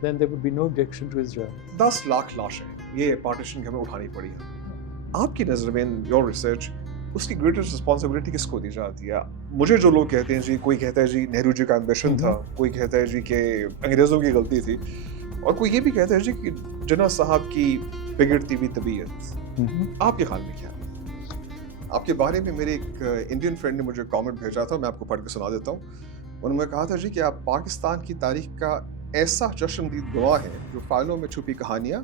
then there would be no objection to Israel. 10 lakh लाशें ये partition के हमें उठानी पड़ी है. आपकी नज़र में योर रिसर्च उसकी ग्रेटेस्ट रिस्पॉन्सिबिलिटी किसको दी जाती है? मुझे जो लोग कहते हैं जी, कोई कहता है जी नेहरू जी का एम्बिशन था, कोई कहता है जी कि अंग्रेज़ों की गलती थी, और कोई ये भी कहता है जी कि जिन्ना साहब की बिगड़ती हुई तबीयत. आपके ख्याल में क्या है? आपके बारे में मेरे एक इंडियन फ्रेंड ने मुझे कमेंट भेजा था, मैं आपको पढ़ के सुना देता हूँ. उन्होंने कहा था जी कि आप पाकिस्तान की तारीख का ऐसा चश्मदीद गवाह हैं जो फाइलों में छुपी कहानियाँ,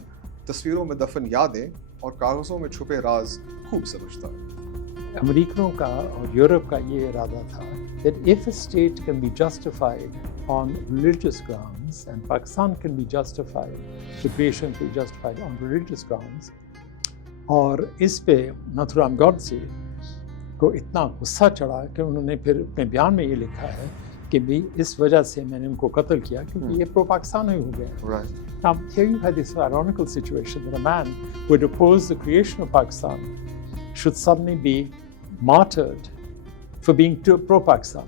तस्वीरों में दफन यादें और कागज़ों में छुपे राज खूब समझता है. अमेरिकनों का और यूरोप का ये इरादा था that if a state can be justified on religious grounds and Pakistan can be justified, the creation can be justified on religious grounds, और इस पे नाथुराम गॉडसे को इतना गुस्सा चढ़ा कि उन्होंने फिर अपने बयान में ये लिखा है कि भी इस वजह से मैंने उनको कत्ल किया क्योंकि ये प्रो पाकिस्तान ही हो गया. Now here you had this ironical situation that a man who had opposed the creation of Pakistan should suddenly be martyred for being pro-Pakistan.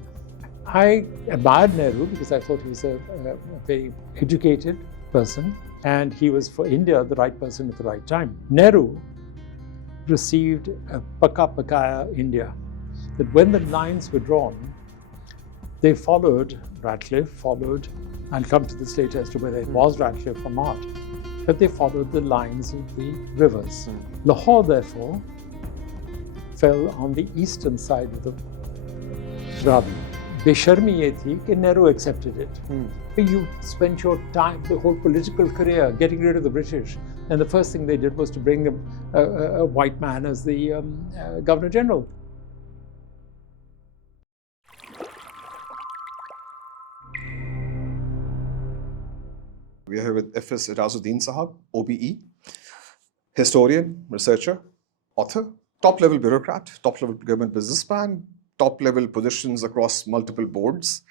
I admired Nehru because I thought he was a very educated person and he was for India the right person at the right time. Nehru received a pakaya India, that when the lines were drawn, they followed, Radcliffe followed, I'll come to this later as to whether it was Radcliffe or not, but they followed the lines of the rivers. Lahore, therefore, fell on the eastern side of the Ravi. Besharmi ye thi कि Nehru accepted it. You spent your time, the whole political career, getting rid of the British, and the first thing they did was to bring a white man as the Governor General. We are here with F.S. Aijazuddin Sahab, OBE, historian, researcher, author, top-level bureaucrat, top-level government businessman, top-level positions across multiple boards.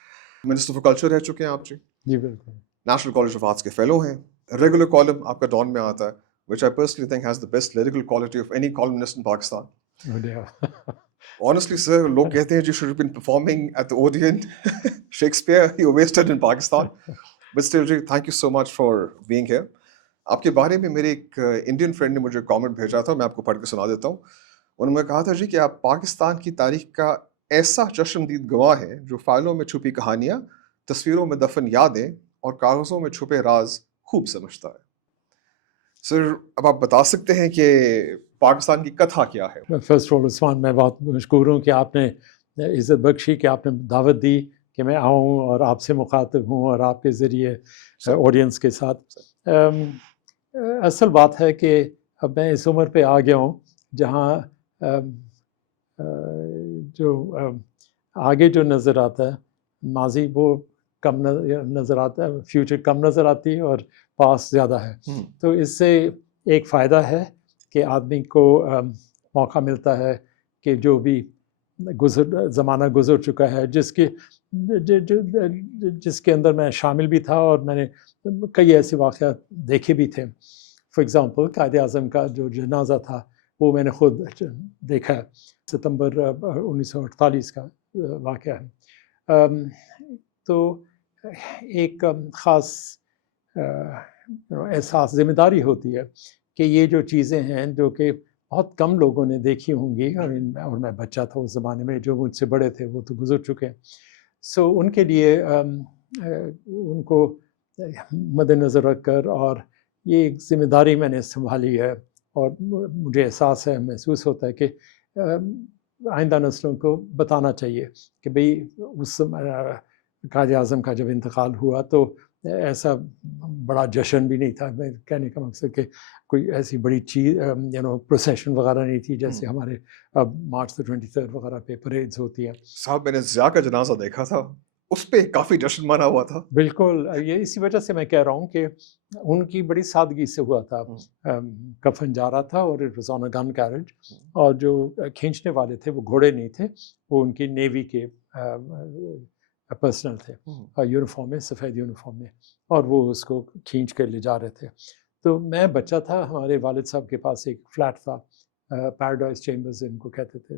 Minister for Culture रह चुके हैं आप जी. जी बिल्कुल. National College of Arts के fellow हैं. Regular column आपका Dawn में आता है, which I personally think has the best lyrical quality of any columnist in Pakistan. Oh dear. Honestly, sir, लोग कहते हैं you should have been performing at the Odeon. Shakespeare, you wasted in Pakistan. But still, ji, thank you so much for being here. आपके बारे में मेरे एक Indian friend ने मुझे कमेंट भेजा था, मैं आपको पढ़ के सुना देता हूँ. उन्होंने कहा था जी कि आप पाकिस्तान की तारीख का ऐसा चश्मदीद गवाह हैं जो फाइलों में छुपी कहानियाँ, तस्वीरों में दफन यादें और कागज़ों में छुपे राज खूब समझता है. सर, अब आप बता सकते हैं कि पाकिस्तान की कथा क्या है? फर्स्ट ऑफ ऑल उस्मान, मैं बहुत मशकूर हूँ कि आपने इज़्ज़त बख्शी, कि आपने दावत दी कि मैं आऊँ और आपसे मुखातिब हूँ और आपके ज़रिए ऑडियंस के साथ. असल बात है कि अब मैं इस उम्र पे आ गया हूँ जहाँ जो आगे जो नज़र आता है, माजी वो कम नज़र आता है, फ्यूचर कम नज़र आती है और पास ज़्यादा है. तो इससे एक फ़ायदा है कि आदमी को मौका मिलता है कि जो भी ज़माना गुज़र चुका है, जिसके अंदर मैं शामिल भी था और मैंने कई ऐसे वाक़यात देखे भी थे. फॉर एग्ज़ाम्पल, कायद-ए-आज़म का जो जनाजा था वो मैंने खुद देखा है. सितंबर 1948 का वाक़या है. तो एक ख़ास एहसास, ज़िम्मेदारी होती है कि ये जो चीज़ें हैं जो कि बहुत कम लोगों ने देखी होंगी, और मैं बच्चा था उस ज़माने में, जो मुझसे बड़े थे वो तो गुज़र चुके हैं. सो उनके लिए उनको मद्देनज़र रखकर और ये एक ज़िम्मेदारी मैंने संभाली है, और मुझे एहसास है, महसूस होता है कि आइंदा नस्लों को बताना चाहिए कि भाई उस कायद-ए-आज़म का जब इंतकाल हुआ तो ऐसा बड़ा जश्न भी नहीं था. मैं कहने का मकसद कि कोई ऐसी बड़ी चीज़ प्रोसेशन वगैरह नहीं थी जैसे हमारे अब मार्च 23 वगैरह पे परेड्स होती हैं. साहब, मैंने ज़िया का जनाजा देखा था, उस पे काफ़ी जश्न मना हुआ था. बिल्कुल, ये इसी वजह से मैं कह रहा हूँ कि उनकी बड़ी सादगी से हुआ था. कफन जा रहा था और it was on a gun carriage, और जो खींचने वाले थे वो घोड़े नहीं थे, वो उनकी नेवी के पर्सनल थे, यूनिफॉर्म में, सफ़ेद यूनिफॉर्म में, और वो उसको खींच कर ले जा रहे थे. तो मैं बच्चा था, हमारे वालिद साहब के पास एक फ्लैट था, पैराडाइज चैम्बर्स इनको कहते थे,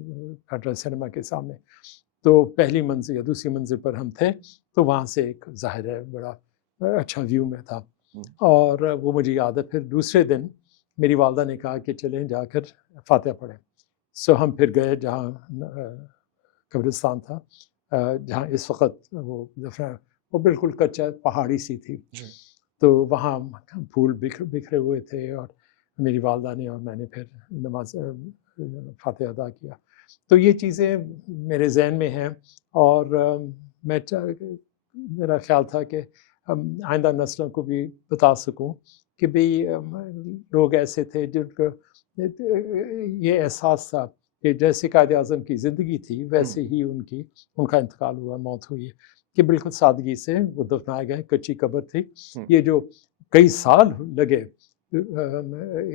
पैराडाइज सिनेमा के सामने. तो पहली मंजिल या दूसरी मंजिल पर हम थे, तो वहाँ से एक ज़ाहिर है बड़ा अच्छा व्यू में था. اور وہ مجھے یاد ہے. پھر دوسرے دن میری والدہ نے کہا کہ چلیں جا کر فاتحہ پڑھیں. سو ہم پھر گئے جہاں قبرستان تھا, جہاں اس وقت وہ دفن, وہ بالکل کچا پہاڑی سی تھی. تو وہاں پھول بکھرے ہوئے تھے, اور میری والدہ نے اور میں نے پھر نماز فاتحہ ادا کیا. تو یہ چیزیں میرے ذہن میں ہیں, اور میرا خیال تھا کہ آئندہ نسلوں کو بھی بتا سکوں کہ بھئی لوگ ایسے تھے جن کو یہ احساس تھا کہ جیسے قائد اعظم کی زندگی تھی ویسے ہی ان کا انتقال ہوا, موت ہوئی ہے, کہ بالکل سادگی سے وہ دفنائے گئے. کچی قبر تھی. یہ جو کئی سال لگے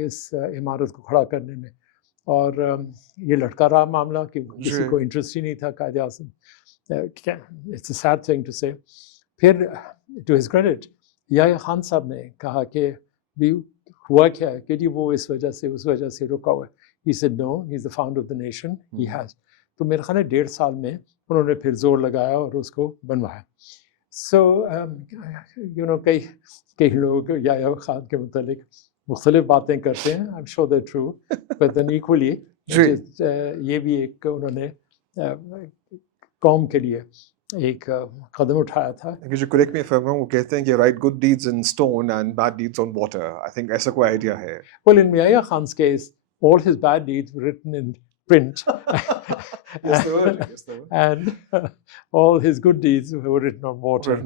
اس عمارت کو کھڑا کرنے میں, اور یہ لٹکا رہا معاملہ کہ کسی کو انٹرسٹ ہی نہیں تھا Quaid Azam. It's a sad thing to say. پھر to his credit Yahya Khan sahib نے کہا کہ بھی ہوا کیا ہے کہ جی وہ اس وجہ سے رکا ہوا ہے. He said no, he's the founder of the nation, he has. تو میرے خیال ہے 1.5 سال میں انہوں نے پھر زور لگایا اور اس کو بنوایا. سو کئی لوگ یحییٰ خان کے متعلق مختلف باتیں کرتے ہیں. I'm sure they're true, but then equally یہ بھی ایک انہوں نے قوم کے لیے ایک قدم اٹھایا تھا. جو کریکٹ میں فرما وہ کہتے ہیں کہ write good deeds in stone and bad deeds on water. I think ایسا کوئی آئیڈیا ہے. Well, in Yahya Khan's case, all his bad deeds were written in print. Yes, they were. And all his good deeds were written on water.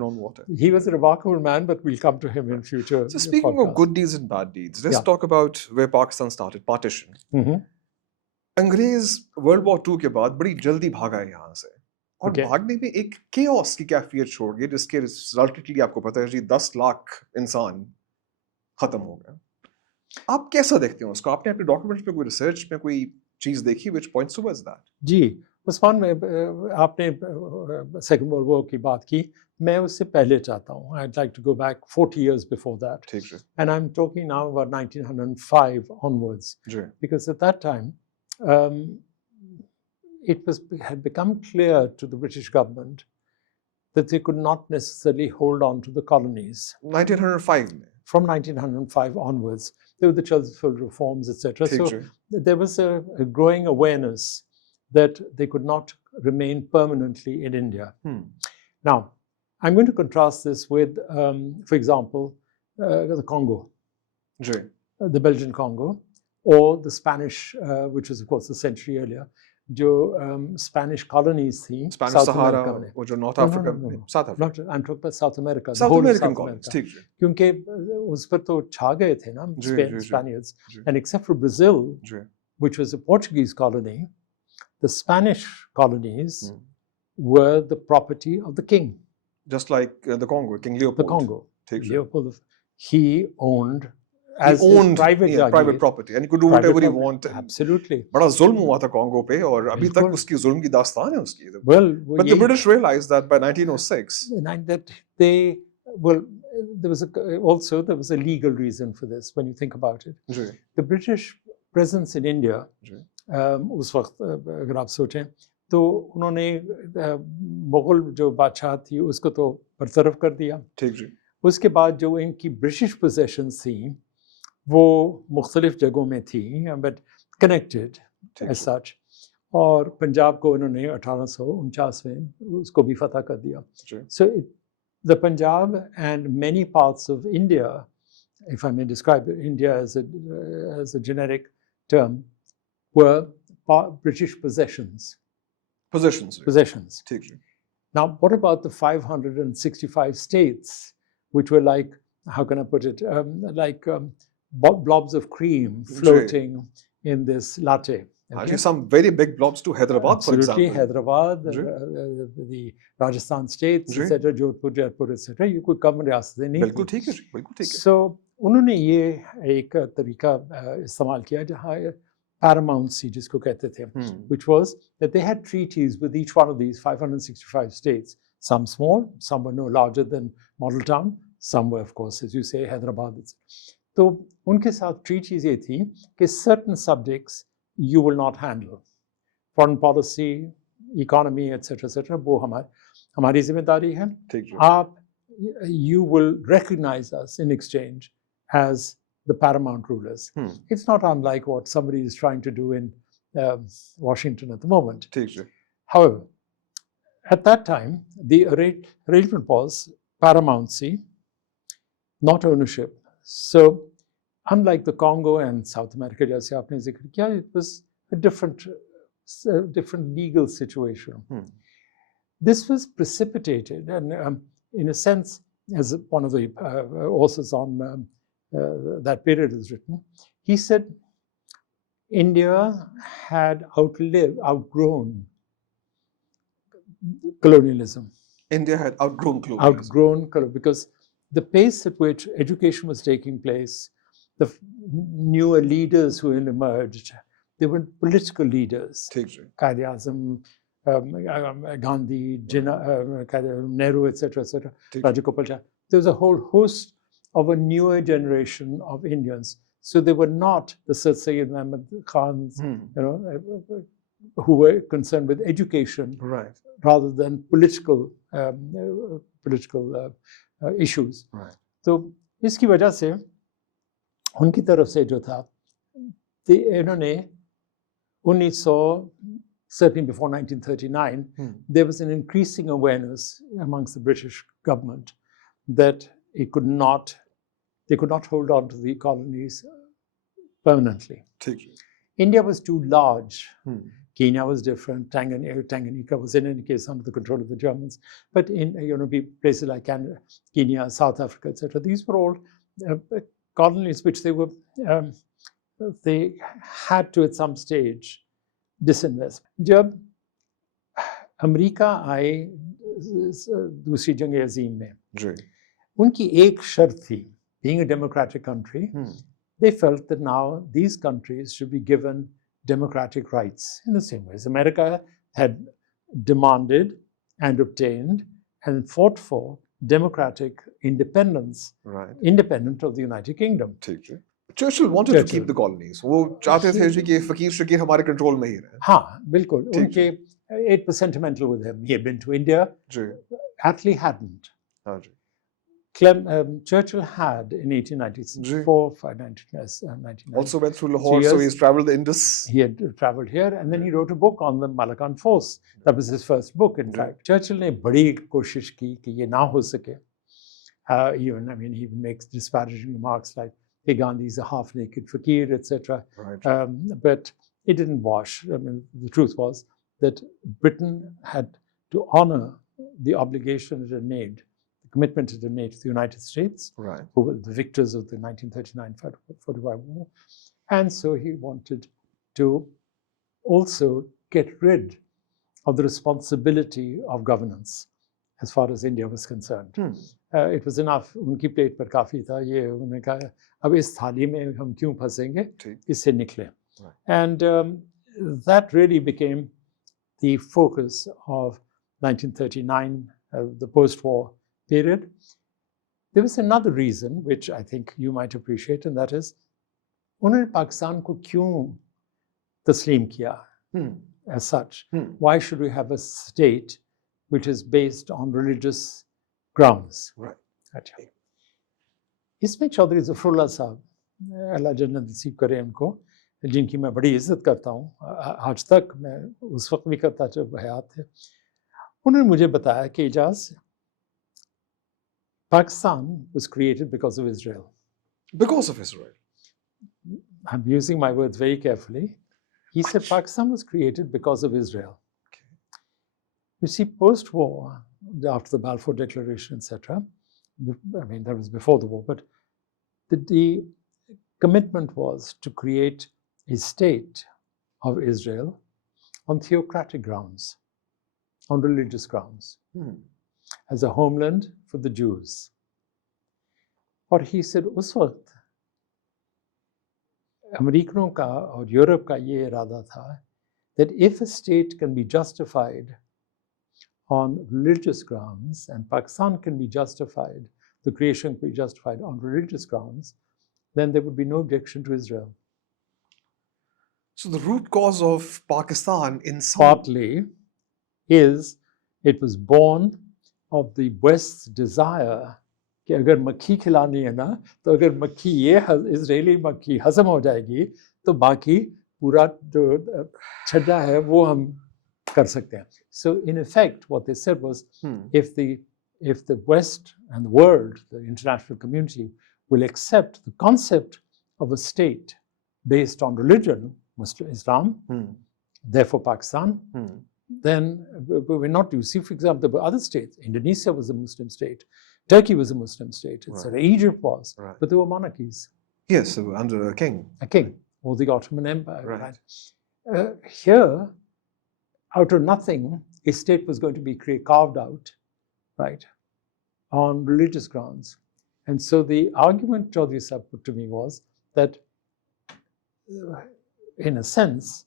He was a remarkable man, but we'll come to him in future. So speaking of good deeds and bad deeds, let's talk about where Pakistan started, partition. انگریز World War II کے بعد بڑی جلدی بھاگا ہے یہاں سے, اور بھاگنے میں ایک کیوس کی کیفیت چھوڑ گئی جس کے ریزلٹلی آپ کو پتہ ہے جی 10 لاکھ انسان ختم ہو گئے. آپ کیسا دیکھتے ہیں اس کو؟ آپ نے اپنے ڈاکومنٹس میں کوئی ریسرچ میں کوئی چیز دیکھی which points towards that؟ جی عثمان, میں آپ نے سیکنڈ ورلڈ وار کی بات کی, میں اس سے پہلے چاہتا ہوں. I'd like to go back 40 years before that. ٹھیک ہے. And I'm talking now about 1905 onwards. G. Because at that time it had become clear to the British government that they could not necessarily hold on to the colonies. 1905 میں. From 1905 onwards, there were the Churchill reforms, etc. So there was a growing awareness that they could not remain permanently in India. Now, I'm going to contrast this with, for example, the Congo, the Belgian Congo, or the Spanish, which was of course a century earlier, جو Spanish colonies تھیں south امریکہ میں, وہ جو north افریقہ میں, South Africa, I'm talking about South America, South American colonies, ٹھیک ہے, کیونکہ اس پر تو چھا گئے تھے نا Spaniards, and except for Brazil, which was a Portuguese colony, the Spanish colonies were the property of the king. Just like the Congo, King Leopold. The Congo, Leopold, he owned as private property, and he could do whatever he wanted. Absolutely. بڑا ظلم ہوا تھا Congo پہ, اور ابھی تک اس کی ظلم کی داستان ہے اس کی. Well, but the British realized that by 1906 that they, well, there was a legal reason for this when you think about it. The British presence in India, اس وقت اگر آپ سوچیں تو انہوں نے مغل جو بادشاہ تھی اس کو تو برطرف کر دیا. ٹھیک جی. اس کے بعد جو ان کی برٹش پوزیشنز تھیں وہ مختلف جگہوں میں تھیں, بٹ کنیکٹڈ ایز سچ. اور پنجاب کو انہوں نے 1849 میں اس کو بھی فتح کر دیا. So the Punjab and many parts of India, if I may describe India as a generic term, were British possessions. ٹھیک ہے. Now, what about the 565 states, which were like, how can I put it, like blobs of cream floating in this latte? Okay. Some very big blobs to Hyderabad, for example. Hyderabad, the Rajasthan states, etc., Jodhpur, Jaipur, etc. You could come ریاستیں نہیں. بالکل ٹھیک ہے, بالکل ٹھیک ہے. So انہوں نے یہ ایک طریقہ استعمال کیا جہاں paramountcy جس کو کہتے تھے, which was that they had treaties with each one of these 565 states. Some small, some were no larger than model town, some were of course, as you say, Hyderabad. تو ان کے ساتھ treaties یہ تھی کہ certain subjects you will not handle. Foreign policy, economy, etc., etc. وہ ہماری ذمہ داری ہے. آپ you will recognize us in exchange as the paramount rulers. It's not unlike what somebody is trying to do in Washington at the moment. However, at that time, the arrangement was paramountcy, not ownership. So, unlike the Congo and South America, it was a different legal situation. This was precipitated, and in a sense, as one of the authors on that period has written, he said India had outgrown colonialism. India had outgrown colonialism. Because the pace at which education was taking place, the newer leaders who had emerged, they were political leaders. Qaid-e-Azam, Gandhi, Jinnah, Nehru, etc., etc. There was a whole host of a newer generation of Indians. So they were not the Sir Syed Muhammad Khans, who were concerned with education rather than political issues. So इसकी वजह से उनकी तरफ से जो था, इन्होंने 1900, certainly before 1939, there was an increasing awareness amongst the British government that they could not hold on to the colonies permanently. India was too large. Kenya was different. Tanganyika was in any case under the control of the Germans. But in places like Kenya, South Africa, etc., these were all colonies which they had to at some stage disinvest. जब America आए दूसरी जंग अजीम में, उनकी एक शर्त थी, being a democratic country, they felt that now these countries should be given democratic rights in the same way as America had demanded and obtained and fought for democratic independence, independent of the United Kingdom. Churchill wanted to keep the colonies. वो चाहते थे कि फकीर शकीर हमारे control में ही रहे. हाँ, बिल्कुल. उनके it was sentimental with him. He had been to India. Attlee hadn't. Churchill had in 1894, 1990. Also went through Lahore, so he's traveled the Indus. He had traveled here, and then he wrote a book on the Malaccan Force. That was his first book, in fact. Churchill ने बड़ी कोशिश की कि ये ना हो सके. He even makes disparaging remarks like, "Hey, Gandhi is a half-naked Faqir," etc. But it didn't wash. The truth was that Britain had to honor the obligation it had made, the commitment it had made to the United States, who were the victors of the 1939-45 war. And so he wanted to also get rid of the responsibility of governance as far as India was concerned. It was enough. उनकी plate पर काफ़ी था ये, उन्होंने कहा अब इस थाली में हम क्यों फंसेंगे, इससे निकले. And that really became the focus of 1939, the post-war period. There was another reason which I think you might appreciate, and that is, उन्होंने पाकिस्तान को क्यों तस्लीम किया as such? Why should we have a state which is based on religious grounds? इसमें चौधरी ज़फ़रुल्लाह साहब, अल्लाह जन्नत नसीब करे उनको, जिनकी मैं बड़ी इज्जत करता हूँ, आज तक मैं उस वक्त भी करता जब हयात थे, उन्होंने मुझे बताया कि Ejaz, Pakistan was created because of Israel. Because of Israel? I'm using my words very carefully. He said Pakistan was created because of Israel. You see, post-war, after the Balfour Declaration, etc., that was before the war, but the commitment was to create a state of Israel on theocratic grounds, on religious grounds, as a homeland for the Jews. और he said, उस वक्त अमेरिकनों का और Europe का ये इरादा था that if a state can be justified on religious grounds, and Pakistan can be justified, the creation can be justified on religious grounds, then there would be no objection to Israel. So the root cause of Pakistan in some... Partly is it was born of the West's desire कि अगर मक्खी खिलानी है ना तो अगर मक्खी ये Israeli मक्खी हजम हो जाएगी तो बाकी पूरा जो छड्डा है वो हम कर सकते हैं. So in effect what they said was if the West and the world, the international community, will accept the concept of a state based on religion, Muslim Islam, therefore Pakistan, then we're not. You see, for example, there were other states. Indonesia was a Muslim state. Turkey was a Muslim state. Right. Egypt was, but they were monarchies. Yes, so under a king. A king, or the Ottoman Empire. Right. Here, out of nothing, a state was going to be carved out, right, on religious grounds. And so the argument Chaurdhry Sahab put to me was that, in a sense,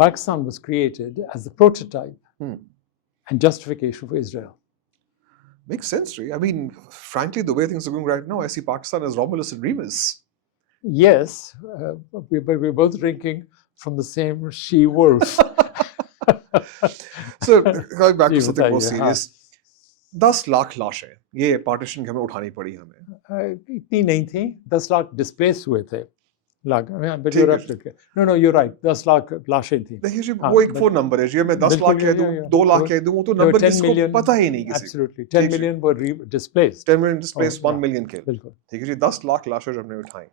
Pakistan was created as the prototype and justification for Israel. Makes sense, right? I mean, frankly, the way things are going right now, I see Pakistan as Romulus and Remus. Yes, but we're both drinking from the same she-wolf. So, going back to something more serious, 10 lakh लाशें ये partition के हमें उठानी पड़ी हमें. इतनी नहीं थी, 10 लाख डिस्प्लेस हुए थे. But you're right. No, you're right. 10 lakh लाशें थी. देखिए जी, वो एक फोन नंबर है जी. मैं 10 लाख कह दूं, 2 लाख कह दूं, तो नंबर किसको पता ही नहीं किसी. Absolutely. 10 million were displaced. 10 million displaced, 1 million killed. बिल्कुल. ठीक है जी, 10 लाख लाशें जो हमने उठाई.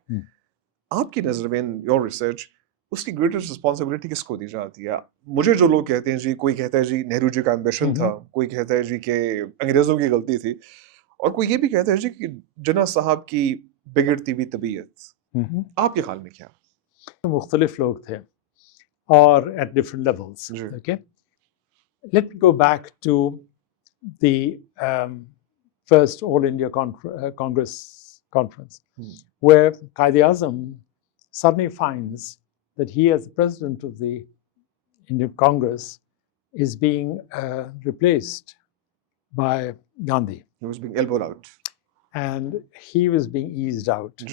आपकी नजर में, your research, उसकी greatest responsibility किसको दी जाती है? मुझे जो लोग कहते हैं जी, कोई कहता है जी नेहरू जी का ambition था, कोई कहता है जी कि अंग्रेजों की गलती थी, और कोई ये भी कहता है जी कि जिन्ना साहब की बिगड़ती हुई तबीयत. आपके ख्याल में क्या? मुख्तलिफ लोग थे और at different levels. Okay, let me go back to the first All India Congress conference, where Qaid-e-Azam suddenly finds that he, as the president of the Indian Congress, is being replaced by Gandhi. He was being elbowed out. And he was being eased out.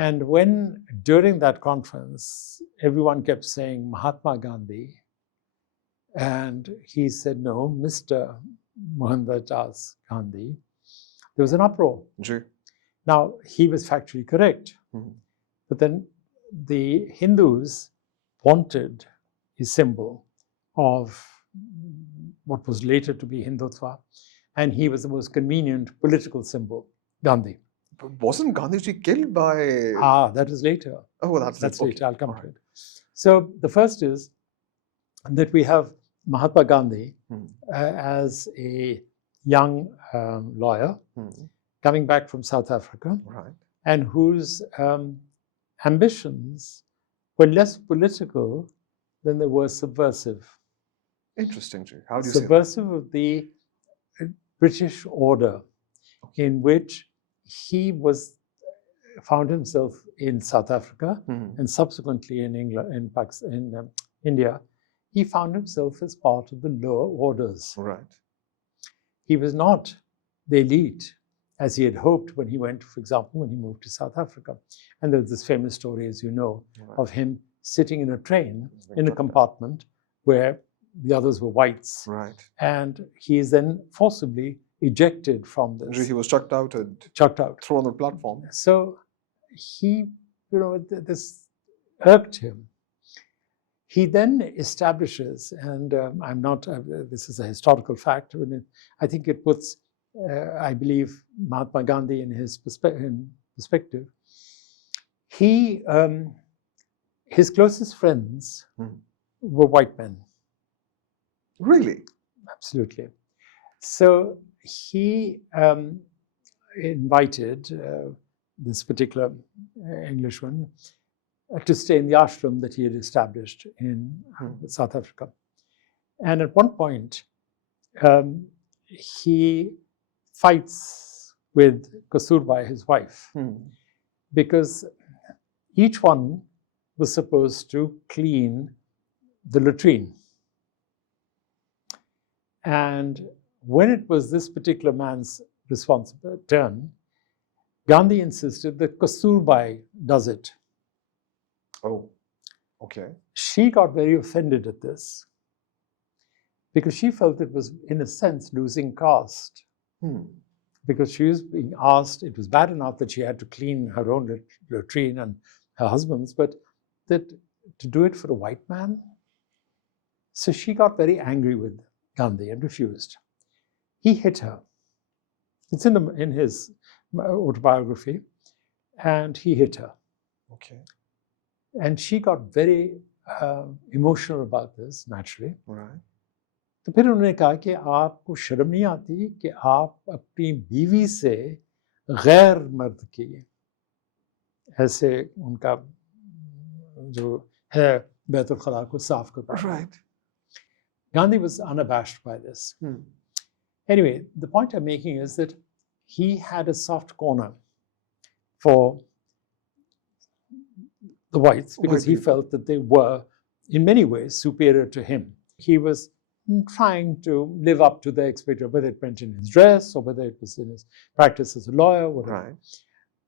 And when, during that conference, everyone kept saying Mahatma Gandhi, and he said, no, Mr. Mohandas Gandhi, there was an uproar. Now, he was factually correct. But then the Hindus wanted a symbol of what was later to be Hindutva, and he was the most convenient political symbol, Gandhi. But wasn't Gandhi Ji killed by... that is later. Oh, well, that's later. I'll come to it. So the first is that we have Mahatma Gandhi as a young lawyer coming back from South Africa, and whose ambitions were less political than they were subversive. Interesting. How do you say that? Subversive of the British order, in which he found himself in South Africa and subsequently in England, in Pakistan, in India. He found himself as part of the lower orders. He was not the elite as he had hoped when he went, for example, when he moved to South Africa. And there's this famous story, as you know, of him sitting in a train in a compartment where the others were whites. And he is then forcibly ejected from this. He was chucked out and thrown on the platform. So he, this irked him. He then establishes, and I'm not, this is a historical fact, I think it puts, I believe, Mahatma Gandhi in his perspective. He, his closest friends were white men. Really? Absolutely. So he invited this particular Englishman to stay in the ashram that he had established in South Africa. And at one point, he fights with Kasturba, his wife, because each one was supposed to clean the latrine. And when it was this particular man's turn, Gandhi insisted that Kasturba does it. Oh, okay. She got very offended at this because she felt it was, in a sense, losing caste because she was being asked, it was bad enough that she had to clean her own latrine and her husband's, but that to do it for a white man? So she got very angry with Gandhi and refused. He hit her. It's in his autobiography, and he hit her. Okay. And she got very emotional about this, naturally. Right. तो फिर उन्होंने कहा कि आपको शर्म नहीं आती कि आप अपनी बीवी से गैर मर्द की ऐसे उनका जो है बैतुल खला को साफ कर पाए. Right. Gandhi was unabashed by this. Anyway, the point I'm making is that he had a soft corner for the whites because he felt that they were, in many ways, superior to him. He was trying to live up to their expectation, whether it went in his dress or whether it was in his practice as a lawyer, whatever. Right.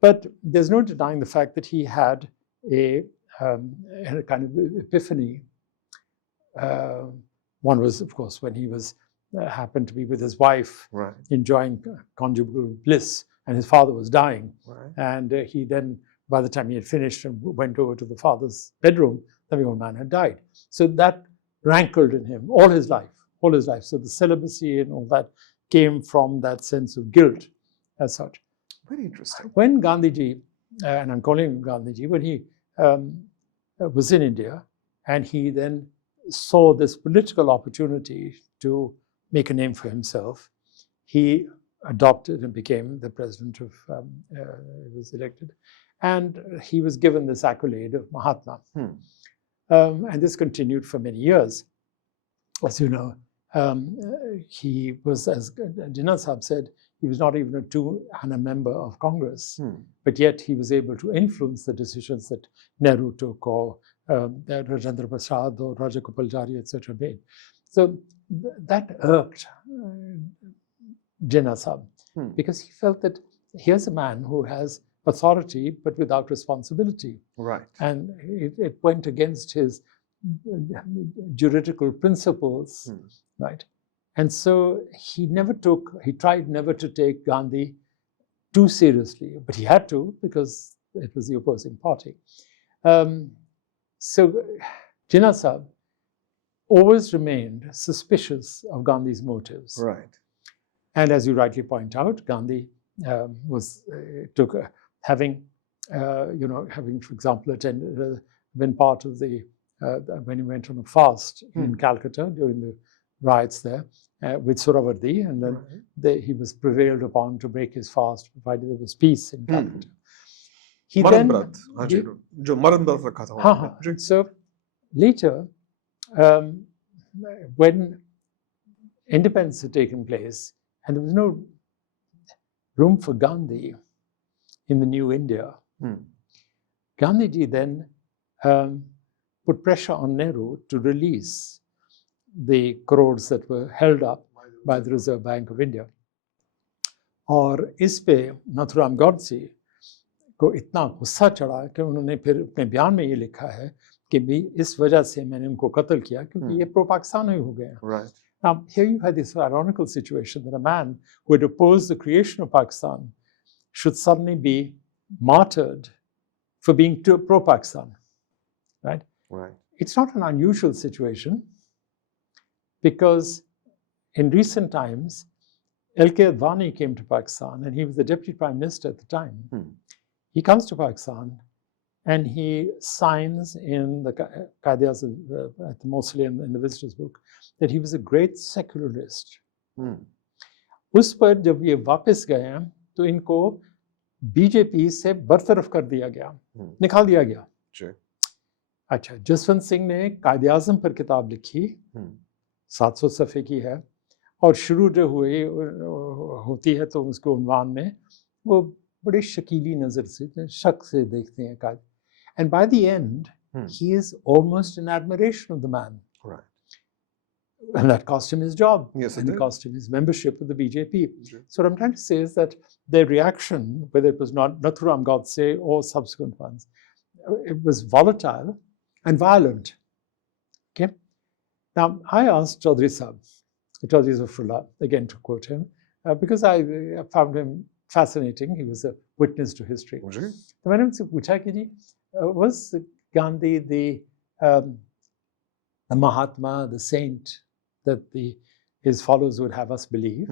But there's no denying the fact that he had a kind of epiphany. One was, of course, when he was happened to be with his wife, right, enjoying conjugal bliss, and his father was dying. Right. And he then, by the time he had finished and went over to the father's bedroom, the old man had died. So that rankled in him all his life, all his life. So the celibacy and all that came from that sense of guilt as such. Very interesting. When Gandhi Ji, and I'm calling him Gandhi Ji, when he was in India, and he then saw this political opportunity to make a name for himself, he adopted and became the president of, he was elected, and he was given this accolade of Mahatma. And this continued for many years. As you know, he was, as Jinnah Sahab said, he was not even a member of Congress, but yet he was able to influence the decisions that Nehru took, or Rajendra Prasad or Raja Gopalachari, etc. made. So that irked Jinnah Sahab, because he felt that here's a man who has authority but without responsibility. Right. And it went against his juridical principles, right? And so he tried never to take Gandhi too seriously, but he had to because it was the opposing party. So Jinnah Sahab always remained suspicious of Gandhi's motives. Right. And as you rightly point out, Gandhi having, for example, been part of when he went on a fast in Calcutta during the riots there with Suravardi, and then he was prevailed upon to break his fast, provided there was peace in Calcutta. So later, when independence had taken place, and there was no room for Gandhi in the new India, Gandhi Ji then put pressure on Nehru to release the crores that were held up by the Reserve Bank of India. और इस पे नाथुराम गॉडसे को इतना गुस्सा चढ़ा कि उन्होंने फिर अपने बयान में ये लिखा है कि भी इस वजह से मैंने उनको कत्ल किया क्योंकि ये प्रो पाकिस्तान ही हो गए. Right. Now here you had this ironical situation that a man who had opposed the creation of Pakistan should suddenly be martyred for being pro-Pakistan, right? Right. It's not an unusual situation because in recent times, Advani came to Pakistan and he was the deputy prime minister at the time. He comes to Pakistan and he signs in the Qaid-e-Azam at the mausoleum in the visitors book that he was a great secularist. उस पर जब ये वापस गए तो इनको BJP से बरतरफ कर दिया गया, निकाल दिया गया. अच्छा, जसवंत सिंह ने कायद-ए-आज़म पर किताब लिखी, 700 सफ़े की है, और शुरू जो होती है तो उसके उन्वान में वो बड़ी शकीली नज़र से शक से देखते हैं कायद. And by the end, he is almost in admiration of the man. Right. And that cost him his job. Yes, and it cost him his membership with the BJP. Sure. So what I'm trying to say is that their reaction, whether it was not Nathuram Godse or subsequent ones, it was volatile and violent. Okay. Now I asked Chaurdhry Zafarullah, again to quote him, because I found him fascinating. He was a witness to history. तो मैंने उनसे पूछा कि जी, was Gandhi the Mahatma, the saint that his followers would have us believe,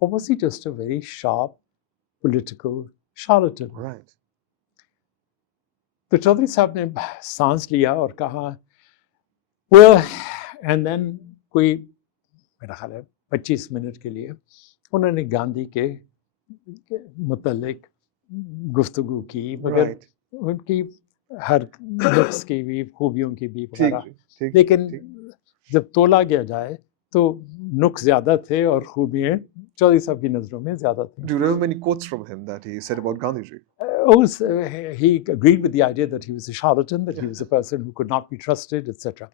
or was he just a very sharp political charlatan? Right. तो चौधरी साहब ने सांस लिया और कहा, well, and then कोई मेरा ख्याल है 25 मिनट के लिए उन्होंने गांधी के मुतल्लिक गुफ्तगू की, मगर उनकी हर नुक्स की भी, खूबियों की भी वगैरह, लेकिन जब तोला गया जाए तो नुक्स ज़्यादा थे और खूबियाँ चौधरी साहब की नज़रों में ज़्यादा थी. Do you remember any quotes from him that he said about Gandhi Ji? He agreed with the idea that he was a charlatan, that he was a person who could not be trusted, etc.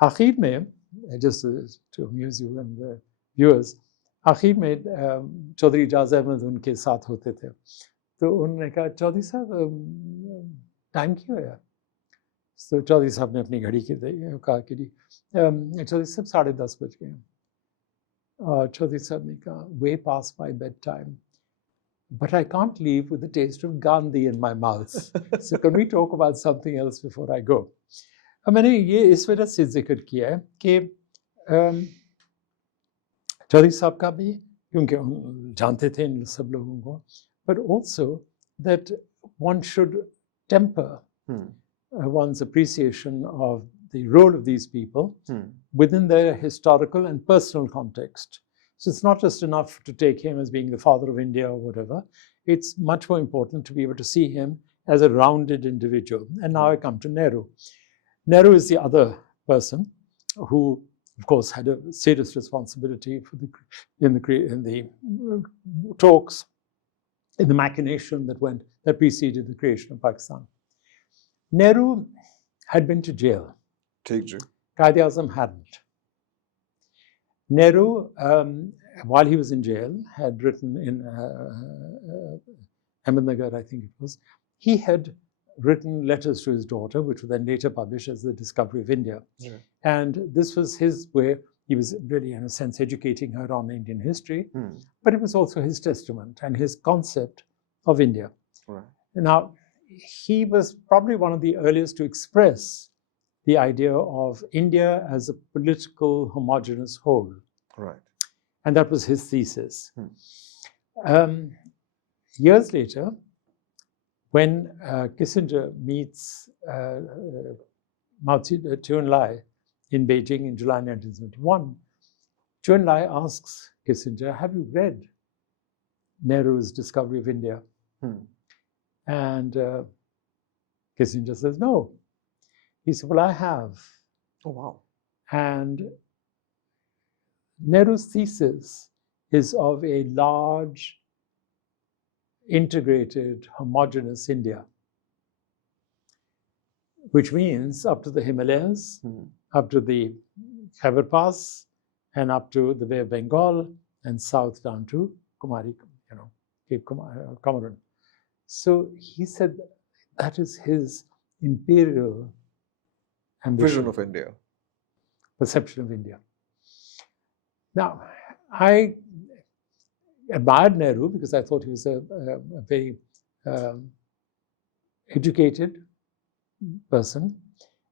आखिर में, just to amuse you and the viewers, आखिर में चौधरी एजाज अहमद उनके साथ होते थे, तो उन्होंने कहा, चौधरी साहब टाइम क्यों है? तो चौधरी साहब ने अपनी घड़ी की कहा कि जी चौधरी साहब 10:30 बज गए. और चौधरी साहब ने कहा, way past my bedtime, but I can't leave with the taste of Gandhi in my mouth. So can we talk about something else before I go? अब मैंने ये इस वजह से जिक्र किया है कि चौधरी साहब का भी, क्योंकि हम जानते थे इन सब लोगों को, but also that one should temper one's appreciation of the role of these people within their historical and personal context. So it's not just enough to take him as being the father of India or whatever. It's much more important to be able to see him as a rounded individual. And now I come to Nehru. Nehru is the other person who, of course, had a serious responsibility for in the talks, in the machination that preceded the creation of Pakistan. Nehru had been to jail. Qaid-e-Azam hadn't. Nehru, while he was in jail, had written in Ahmednagar, I think it was, he had written letters to his daughter, which were then later published as The Discovery of India. Yeah. And this was his way, he was really, in a sense, educating her on Indian history, but it was also his testament and his concept of India. Right. Now, he was probably one of the earliest to express the idea of India as a political homogeneous whole. Right. And that was his thesis. Years later, when Kissinger meets Chou En-lai in Beijing in July 1971, Chou En-lai asks Kissinger, have you read Nehru's Discovery of India? And Kissinger says, no. He said, well, I have. Oh, wow. And Nehru's thesis is of a large, integrated, homogeneous India, which means up to the Himalayas, up to the Khyber Pass, and up to the Bay of Bengal, and south down to Kumari, Cape Comorin. So he said that is his imperial ambition. Vision of India. Perception of India. Now, I admired Nehru because I thought he was a very educated person,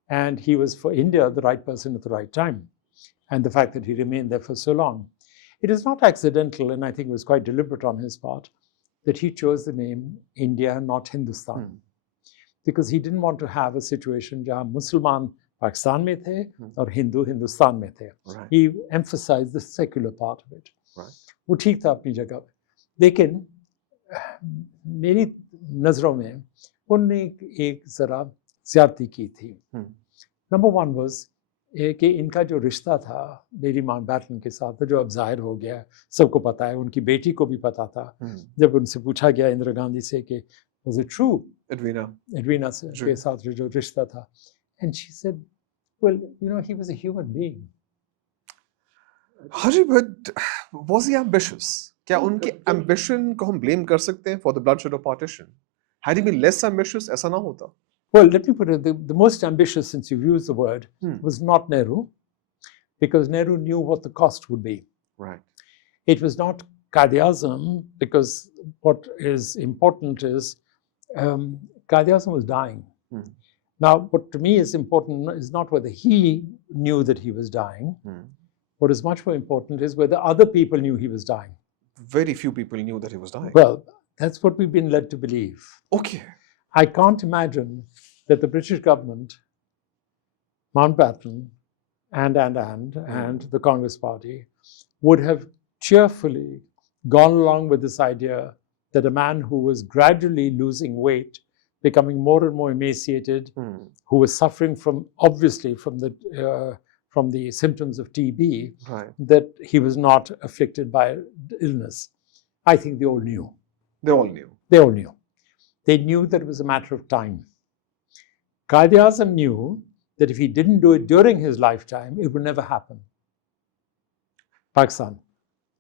and he was for India the right person at the right time, and the fact that he remained there for so long. It is not accidental, and I think it was quite deliberate on his part, that he chose the name India, not Hindustan, because he didn't want to have a situation where Musliman Pakistan mein the or Hindu Hindustan mein the. Right. He emphasized the secular part of it. Right. वो ठीक था अपनी जगह पे, लेकिन मेरी नज़रों में उनने एक ज़रा ज़्यादती की थी. Number one was कि इनका जो रिश्ता था लेडी माउंटबैटन के साथ, जो अब जाहिर हो गया, सबको पता है, उनकी बेटी को भी पता था. जब उनसे पूछा गया इंदिरा गांधी से कि was it true? Advani के साथ जो रिश्ता था, and she said, well, he was a human being. Haji, but was he ambitious? क्या उनके ambition को हम blame कर सकते हैं for the bloodshed of partition? Had he been less ambitious, ऐसा ना होता? Well, let me put it, the most ambitious, since you've used the word, was not Nehru, because Nehru knew what the cost would be. Right. It was not Qaid-e-Azam, because what is important is Qaid-e-Azam was dying. Now, what to me is important is not whether he knew that he was dying. What is much more important is whether other people knew he was dying. Very few people knew that he was dying. Well, that's what we've been led to believe. Okay. I can't imagine that the British government, Mountbatten, and the Congress Party would have cheerfully gone along with this idea that a man who was gradually losing weight, becoming more and more emaciated, who was suffering from, obviously, from the symptoms of TB, that he was not afflicted by illness. I think they all knew. They all knew. They all knew. They knew that it was a matter of time. Qaid-e-Azam knew that if he didn't do it during his lifetime, it would never happen. Pakistan.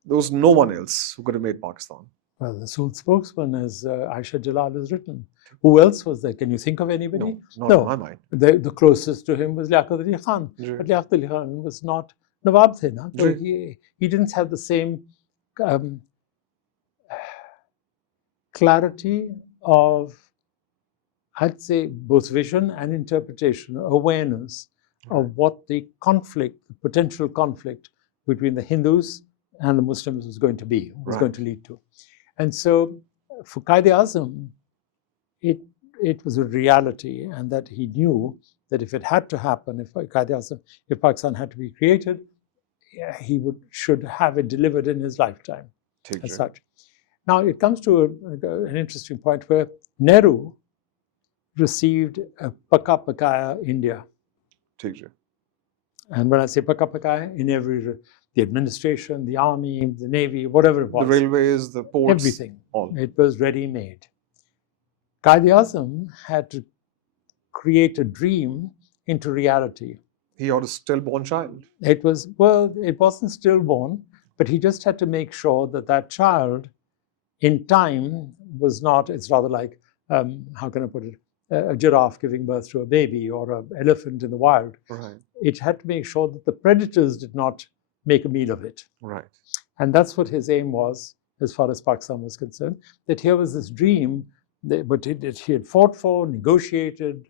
There was no one else who could have made Pakistan. Well, the sole spokesman, as Aisha Jalal has written. Who else was there? Can you think of anybody? No, not in my mind. The closest to him was Liaquat Khan. But Liaquat Khan was not Nawab the, na? So he didn't have the same clarity of, I'd say, both vision and interpretation, awareness of what the conflict, the potential conflict between the Hindus and the Muslims was going to be, was going to lead to. And so for Qaid-e-Azam, it was a reality, and that he knew that if it had to happen, if Pakistan had to be created, he should have it delivered in his lifetime as such. Now it comes to an interesting point where Nehru received a Paka Pakaya India. And when I say Paka Pakaya, in the administration, the army, the navy, whatever it was. The railways, the ports. Everything. All. It was ready-made. Qaid-e-Azam had to create a dream into reality. He had a stillborn child. It wasn't stillborn, but he just had to make sure that that child in time was not, it's rather like, how can I put it, a giraffe giving birth to a baby or an elephant in the wild. It had to make sure that the predators did not make a meal of it. And that's what his aim was, as far as Pakistan was concerned, that here was this dream, but he had fought for, negotiated,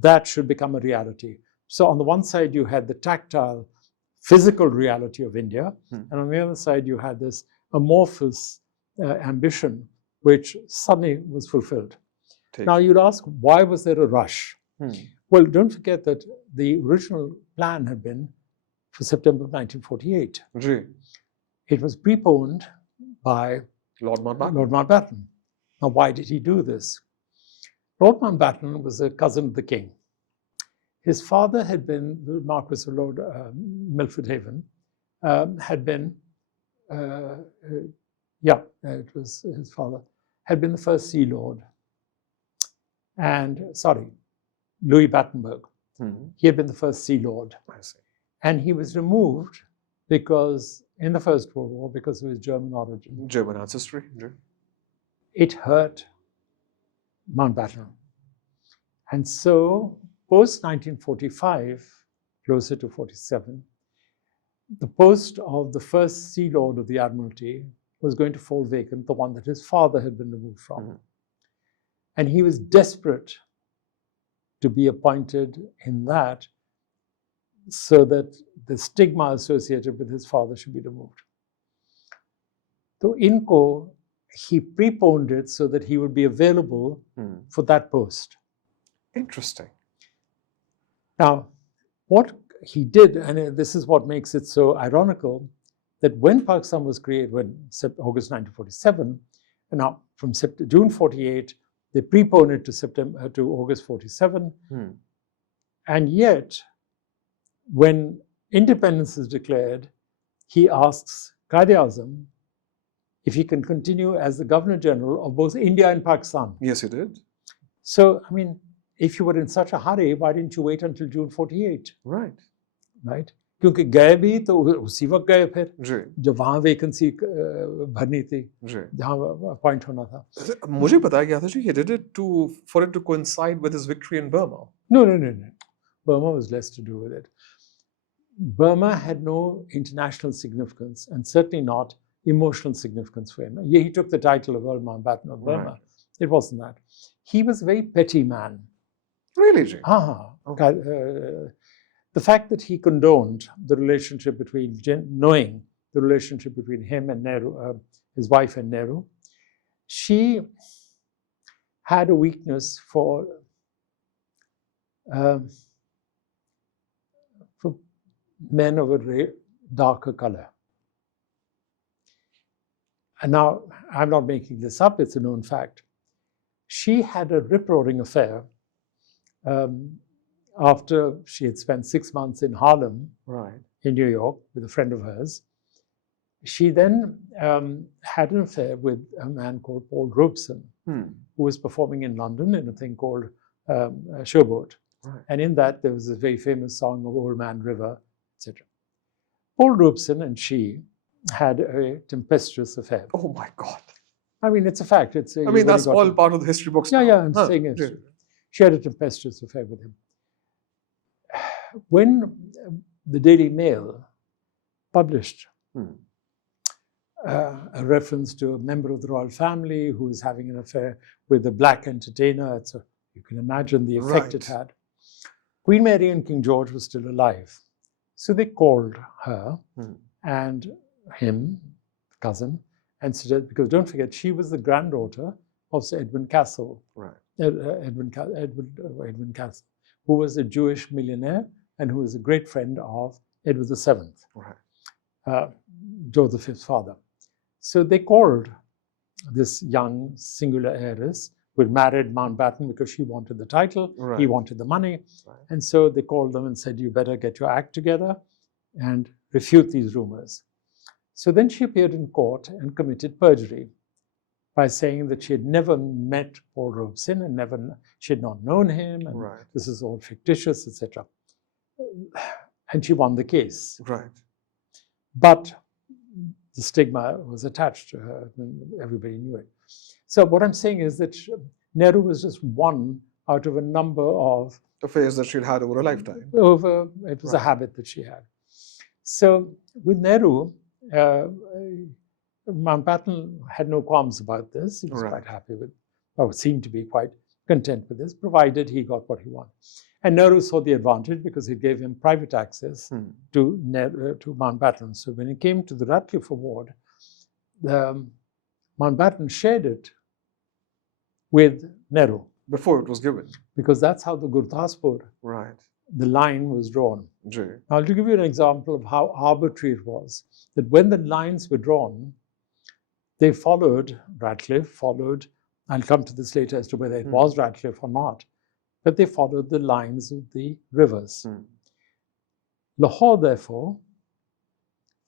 that should become a reality. So on the one side, you had the tactile, physical reality of India, and on the other side, you had this amorphous ambition, which suddenly was fulfilled. Now you'd ask, why was there a rush? Well, don't forget that the original plan had been for September 1948. It was preponed by Lord Mountbatten. Lord Mountbatten. Now, why did he do this? Lord Mountbatten was a cousin of the king. His father had been the Marquis of Lord Milford Haven, it was his father, had been the first Sea Lord. And, Louis Battenberg. He had been the first Sea Lord. I see. And he was removed because, in the First World War, because of his German origin. German ancestry. It hurt Mountbatten. And so, post-1945, closer to 47, the post of the first Sea Lord of the Admiralty was going to fall vacant, the one that his father had been removed from. And he was desperate to be appointed in that, so that the stigma associated with his father should be removed. So Inco, he preponed it so that he would be available for that post. Interesting. Now, what he did, and this is what makes it so ironical, that when Pakistan was created, August 1947, and now from June 48, they preponed it to August 47, and yet, when independence is declared, he asks Qaid-e-Azam if he can continue as the Governor General of both India and Pakistan. Yes, he did. So, I mean, if you were in such a hurry, why didn't you wait until June 48? Right. क्योंकि गए भी तो उसी वक्त गए फिर जब वहाँ वैकेंसी भरनी थी जहाँ अपॉइंट होना था. मुझे बताया गया था जी he did it for it to coincide with his victory in Burma. No. Burma was less to do with it. Burma had no international significance, and certainly not emotional significance for him. Yeah, he took the title of Earl Mountbatten of Burma. Right. It wasn't that. He was a very petty man. Really, Ji? Okay. The fact that he condoned the relationship between, knowing the relationship between him and Nehru, his wife and Nehru, she had a weakness for men of a darker color. And now, I'm not making this up, it's a known fact. She had a rip-roaring affair after she had spent 6 months in Harlem, in New York, with a friend of hers. She then had an affair with a man called Paul Robeson, who was performing in London in a thing called Showboat. And in that, there was a very famous song of Old Man River, etc. Paul Robeson and she had a tempestuous affair. Oh my God. I mean, it's a fact. I mean, that's all part of the history books. Yeah, I'm saying it. Yeah. She had a tempestuous affair with him. When the Daily Mail published a reference to a member of the royal family who was having an affair with a black entertainer, so you can imagine the effect it had. Queen Mary and King George were still alive. So they called her and him, cousin, and suggested, because don't forget, she was the granddaughter of Sir Edwin Castle. Edwin Castle, who was a Jewish millionaire and who was a great friend of Edward VII, George V's father. So they called this young singular heiress who had married Mountbatten because she wanted the title, he wanted the money. And so they called them and said, you better get your act together and refute these rumors. So then she appeared in court and committed perjury by saying that she had never met Paul Robeson and she had not known him, and this is all fictitious, etc. And she won the case. But the stigma was attached to her, and everybody knew it. So what I'm saying is that Nehru was just one out of a number of affairs that she'd had over a lifetime. It was a habit that she had. So with Nehru, Mountbatten had no qualms about this. He was quite happy with, or seemed to be quite content with this, provided he got what he wanted. And Nehru saw the advantage because it gave him private access to Mountbatten. So when it came to the Radcliffe Award, Mountbatten shared it with Nehru. Before it was given. Because that's how the Gurdaspur, the line was drawn. Now, to give you an example of how arbitrary it was, that when the lines were drawn, they followed, Radcliffe followed, I'll come to this later as to whether it was Radcliffe or not, but they followed the lines of the rivers. Lahore, therefore,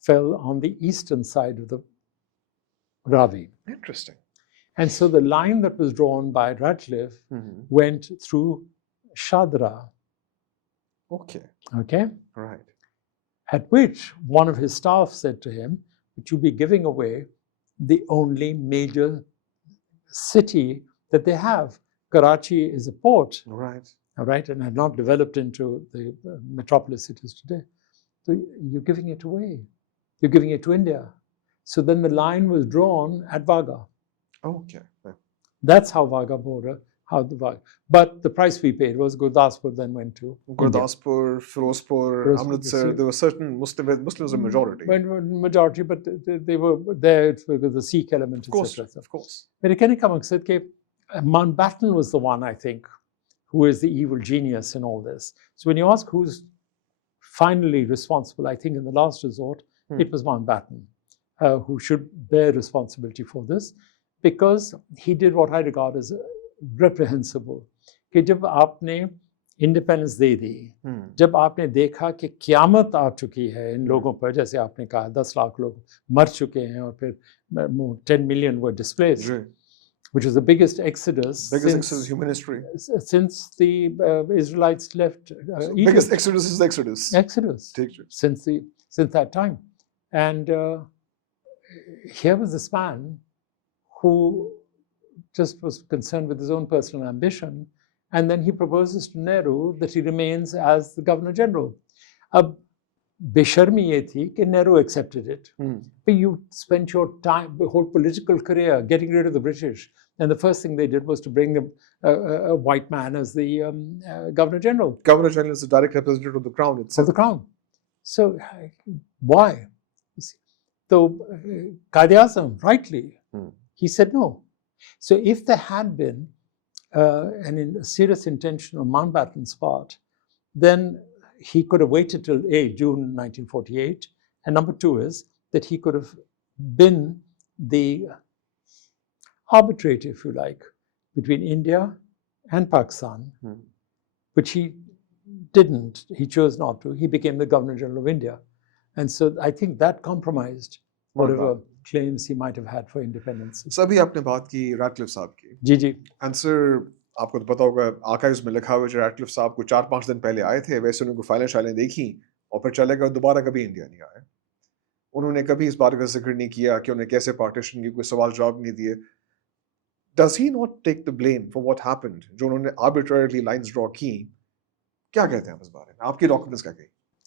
fell on the eastern side of the Ravi. Interesting. And so the line that was drawn by Radcliffe went through Shadra. Okay? At which one of his staff said to him, that you'll be giving away the only major city that they have. Karachi is a port, all right, and had not developed into the metropolis it is today. So you're giving it away. You're giving it to India. So then the line was drawn at Vaga. That's how Vaga border, but the price we paid was Gurdaspur then went to Gurdaspur, Firozpur, Amritsar. There were certain Muslims a majority. Majority, but they were there because the Sikh element, etc. Of course. But Mountbatten was the one, I think, who is the evil genius in all this. So when you ask who's finally responsible, I think in the last resort, it was Mountbatten who should bear responsibility for this, because he did what I regard as reprehensible. कि जब आपने independence दे दी, जब आपने देखा कि क़यामत आ चुकी है इन लोगों पर, जैसे आपने कहा 10 लाख लोग मर चुके हैं और फिर 10 million were displaced, which was the biggest exodus exodus in human history since the Israelites left Egypt. Biggest exodus is the Exodus. Since that time. And here was this man who just was concerned with his own personal ambition, and then he proposes to Nehru that he remains as the Governor General. बेशर्मी ये थी कि Nehru accepted it. But you spent your time, the whole political career, getting rid of the British. And the first thing they did was to bring a white man as the Governor General. Governor General is the direct representative of the Crown itself. Of the Crown. So why? So Qaid-e-Azam, rightly, he said no. So if there had been a serious intention on Mountbatten's part, then he could have waited till June 1948. And number two is that he could have been the arbitrator, if you like, between India and Pakistan, which he didn't. He chose not to. He became the Governor General of India. And so I think that compromised whatever claims he might have had for independence. सभी आपने बात की Radcliffe साहब की. जी जी. Answer आपको तो पता होगा, आर्काइव्स में लिखा हुआ है Radcliffe साहब को 4-5 दिन पहले आए थे, वैसे उनको फाइलें देखी और फिर चले गए, दोबारा कभी इंडिया नहीं आए. उन्होंने कभी इस बात का जिक्र नहीं किया कि उन्हें कैसे पार्टीशन की, कोई सवाल जवाब नहीं दिए. Does he not take the blame for what happened? जो उन्होंने arbitrarily lines draw की, क्या कहते हैं आप इस बारे में? आपकी documents क्या कही?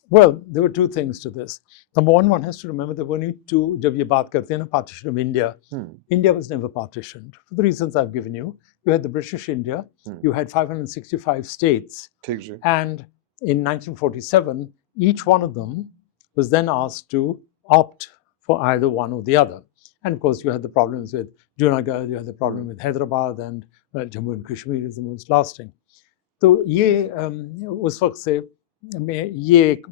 Well, there were two things to this. Number one has to remember there were only two, जब ये बात करते हैं ना partition of India, India was never partitioned. For the reasons I've given you, you had the British India, you had 565 states, and in 1947, each one of them was then asked to opt for either one or the other. And of course, you had the problems with Junagadh, you had the problem with Hyderabad, and Jammu and Kashmir is the most lasting. तो ये उस वक्त से में ये एक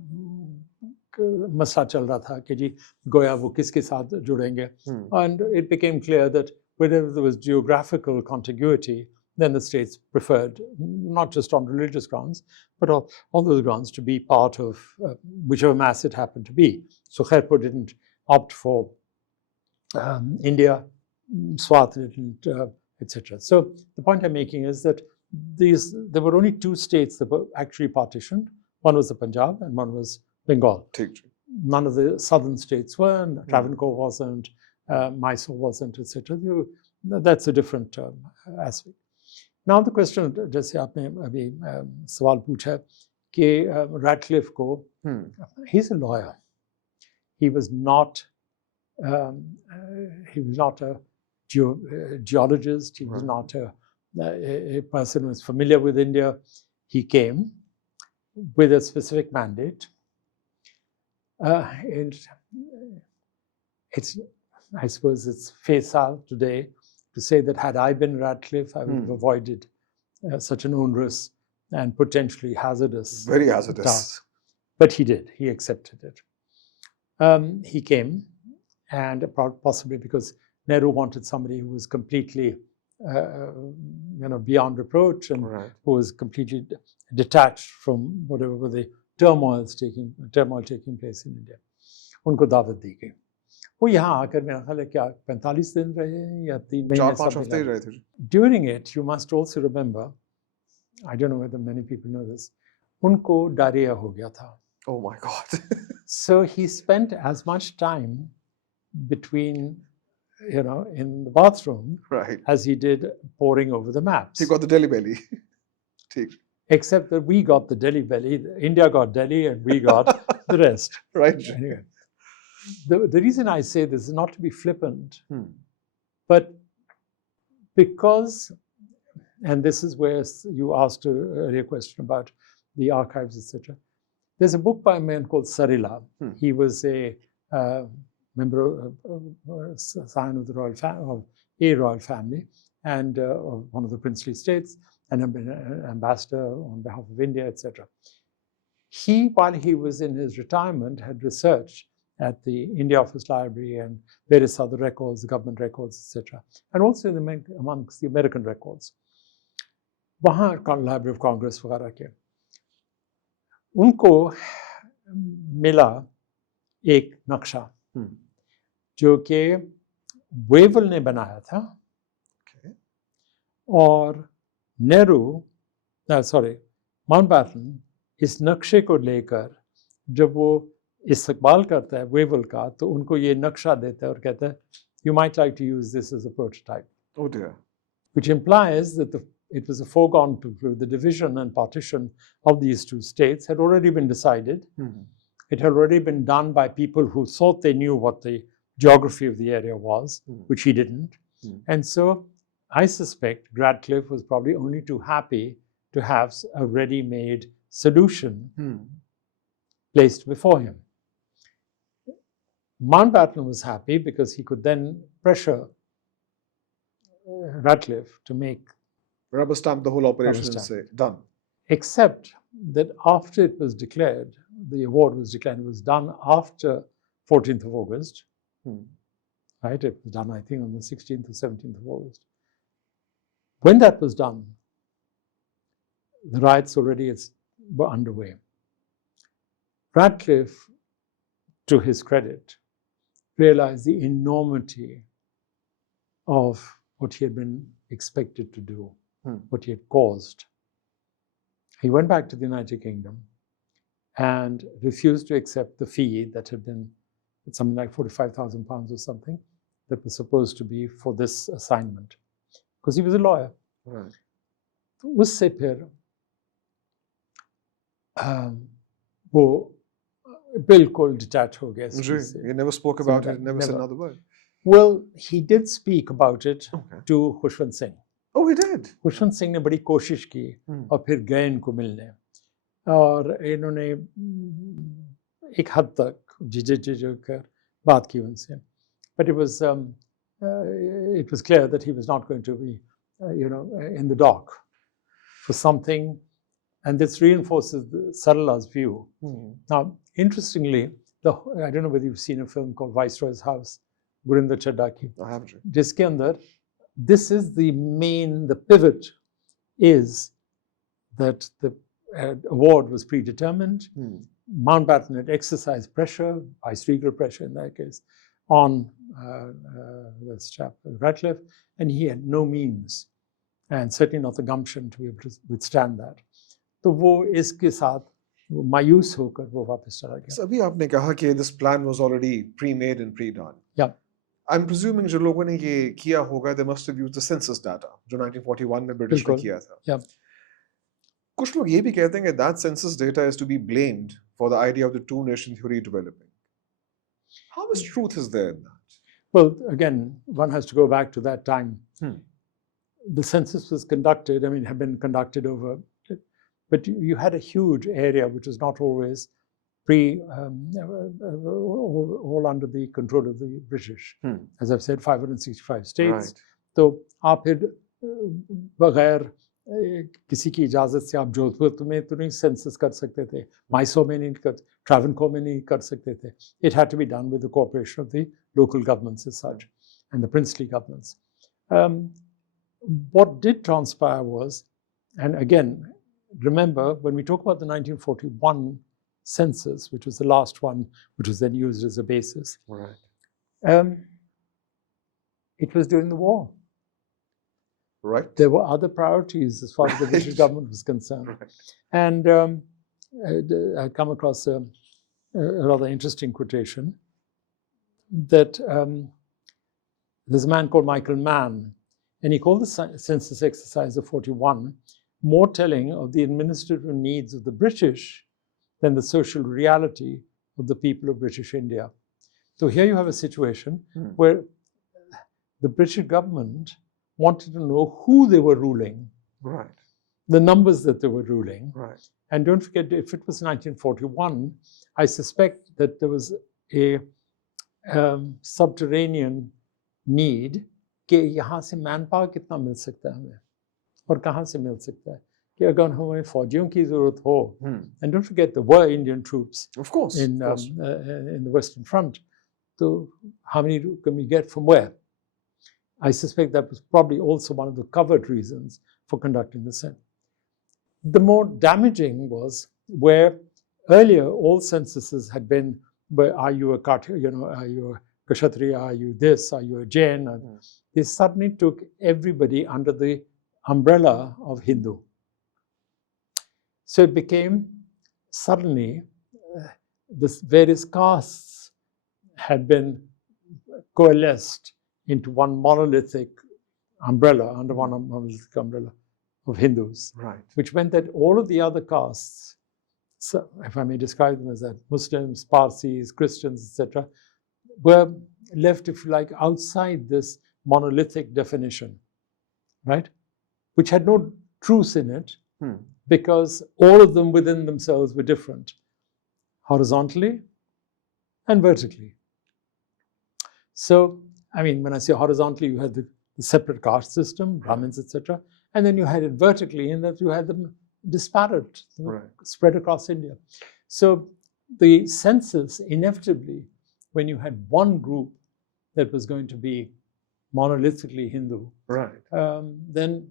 मसला चल रहा था कि जी गोया वो किसके साथ जुड़ेंगे. And it became clear that wherever there was geographical contiguity, then the states preferred, not just on religious grounds, but on those grounds to be part of whichever mass it happened to be. So Khairpur didn't opt for India, Swat didn't, etc. So the point I'm making is that there were only two states that were actually partitioned. One was the Punjab and one was Bengal. None of the southern states were, Travancore wasn't, Mysore wasn't, etc. That's a different aspect. Now the question, जैसे आपने अभी सवाल पूछा कि Radcliffe को, he's a lawyer. He was not a geologist. He was not a person who was familiar with India. He came with a specific mandate. And I suppose it's facile today to say that had I been Radcliffe, I would have avoided such an onerous and potentially hazardous very hazardous task. But he did. He accepted it. He came, and possibly because Nehru wanted somebody who was completely beyond reproach and who was completely detached from whatever the turmoil taking place in India. उनको दावत दी गई. वो यहाँ आकर मेरा ख्याल है क्या 45 दिन रहे या 3 महीने 4-5 हफ्ते ही रहे थे. During it, you must also remember, I don't know whether many people know this, उनको डायरिया हो गया था. Oh my God. So he spent as much time between in the bathroom as he did poring over the maps. He got the Delhi belly. Except that we got the Delhi belly, India got Delhi, and we got the rest. Anyway, the reason I say this is not to be flippant, but because, and this is where you asked an earlier question about the archives, etc. There's a book by a man called Sarila. He was a member of scion of the royal family, and of one of the princely states, and an ambassador on behalf of India, etc. He, while he was in his retirement, had researched at the India Office Library and various other records, the government records, etc., and also amongst the American records. वहाँ Library of Congress वगैरह के उनको मिला एक नक्शा जो कि Wavell ने बनाया था और नेहरू माउंटबैटन इस नक्शे को लेकर जब वो इस्तकबाल करता है वेवल का तो उनको ये नक्शा देता है और कहता है you might like to use this as a prototype. Oh dear. Which implies that it was a foregone conclusion. The division and partition of these two states had already been decided. It had already been done by people who thought they knew what the geography of the area was, which he didn't. And so I suspect Radcliffe was probably only too happy to have a ready-made solution placed before him. Mountbatten was happy because he could then pressure Radcliffe to make rubber stamp the whole operation and say, done. Except that after it was declared, the award was declared, it was done after 14th of August, right? It was done, I think, on the 16th or 17th of August. When that was done, the riots already were underway. Radcliffe, to his credit, realized the enormity of what he had been expected to do, what he had caused. He went back to the United Kingdom and refused to accept the fee that had been something like £45,000 or something that was supposed to be for this assignment, because he was a lawyer. Right. उससे फिर वो बिल्कुल detached हो गया इस चीज़ से. He never spoke about it, never said another word. Well, he did speak about it to Khushwant Singh. Oh, he did? Khushwant Singh ने बड़ी कोशिश की और फिर गए इनको मिलने और इन्होंने एक हद तक झिझक कर बात की उनसे. But it was clear that he was not going to be, in the dock for something, and this reinforces Sarala's view. Now, interestingly, I don't know whether you've seen a film called Viceroy's House, Gurinder Chadha ki. I haven't. Jiske andar, this is the pivot is that the award was predetermined. Mountbatten had exercised pressure, viceregal pressure in that case, on this chap Radcliffe, and he had no means, and certainly not the gumption to be able to withstand that. तो वो इसके साथ मायूस होकर वो वापस चला गया. So अभी आपने कहा कि this plan was already pre-made and pre-done. Yeah. I'm presuming जो लोगों ने ये किया होगा, they must have used the census data जो 1941 में ब्रिटिश ने किया था. Yeah. कुछ लोग ये भी कहते हैं कि that census data is to be blamed for the idea of the two-nation theory developing. How much truth is there in that? Well, again, one has to go back to that time. The census was conducted, had been conducted over, but you had a huge area which was not always all under the control of the British. As I've said, 565 states. Right. तो आप फिर बगैर किसी की इजाज़त से आप जोधपुर में तो नहीं सेंसस कर सकते थे, माइसो में नहीं कर, ट्रावनकोर में नहीं कर सकते थे. It had to be done with the cooperation of the local governments as such and the princely governments. What did transpire was, and again, remember when we talk about the 1941 census, which was the last one, which was then used as a basis, right. It was during the war. Right. There were other priorities as far as the British government was concerned. Right. And I come across a rather interesting quotation that there's a man called Michael Mann, and he called the census exercise of 41 more telling of the administrative needs of the British than the social reality of the people of British India. So here you have a situation where the British government wanted to know who they were ruling, right, the numbers that they were ruling. Right. And don't forget, if it was 1941, I suspect that there was a subterranean need कि यहाँ से man power कितना मिल सकता है हमें और कहाँ से मिल सकता है कि अगर हमें फौजियों की ज़रूरत हो. And don't forget, there were Indian troops, of course, in the Western Front. So how many can we get from where? I suspect that was probably also one of the covert reasons for conducting the census. The more damaging was where earlier all censuses had been, where are you a are you a Kshatriya, are you this, are you a Jain? And they suddenly took everybody under the umbrella of Hindu. So it became suddenly the various castes had been coalesced into one monolithic umbrella, under one monolithic umbrella of Hindus. Right. Which meant that all of the other castes so if I may describe them as that, Muslims, Parsis, Christians, etc., were left, if you like, outside this monolithic definition, right? Which had no truth in it, because all of them within themselves were different, horizontally and vertically. So, I mean, when I say horizontally, you had the separate caste system, Brahmins, etc., and then you had it vertically in that you had them disparate, spread across India. So the census, inevitably, when you had one group that was going to be monolithically Hindu, then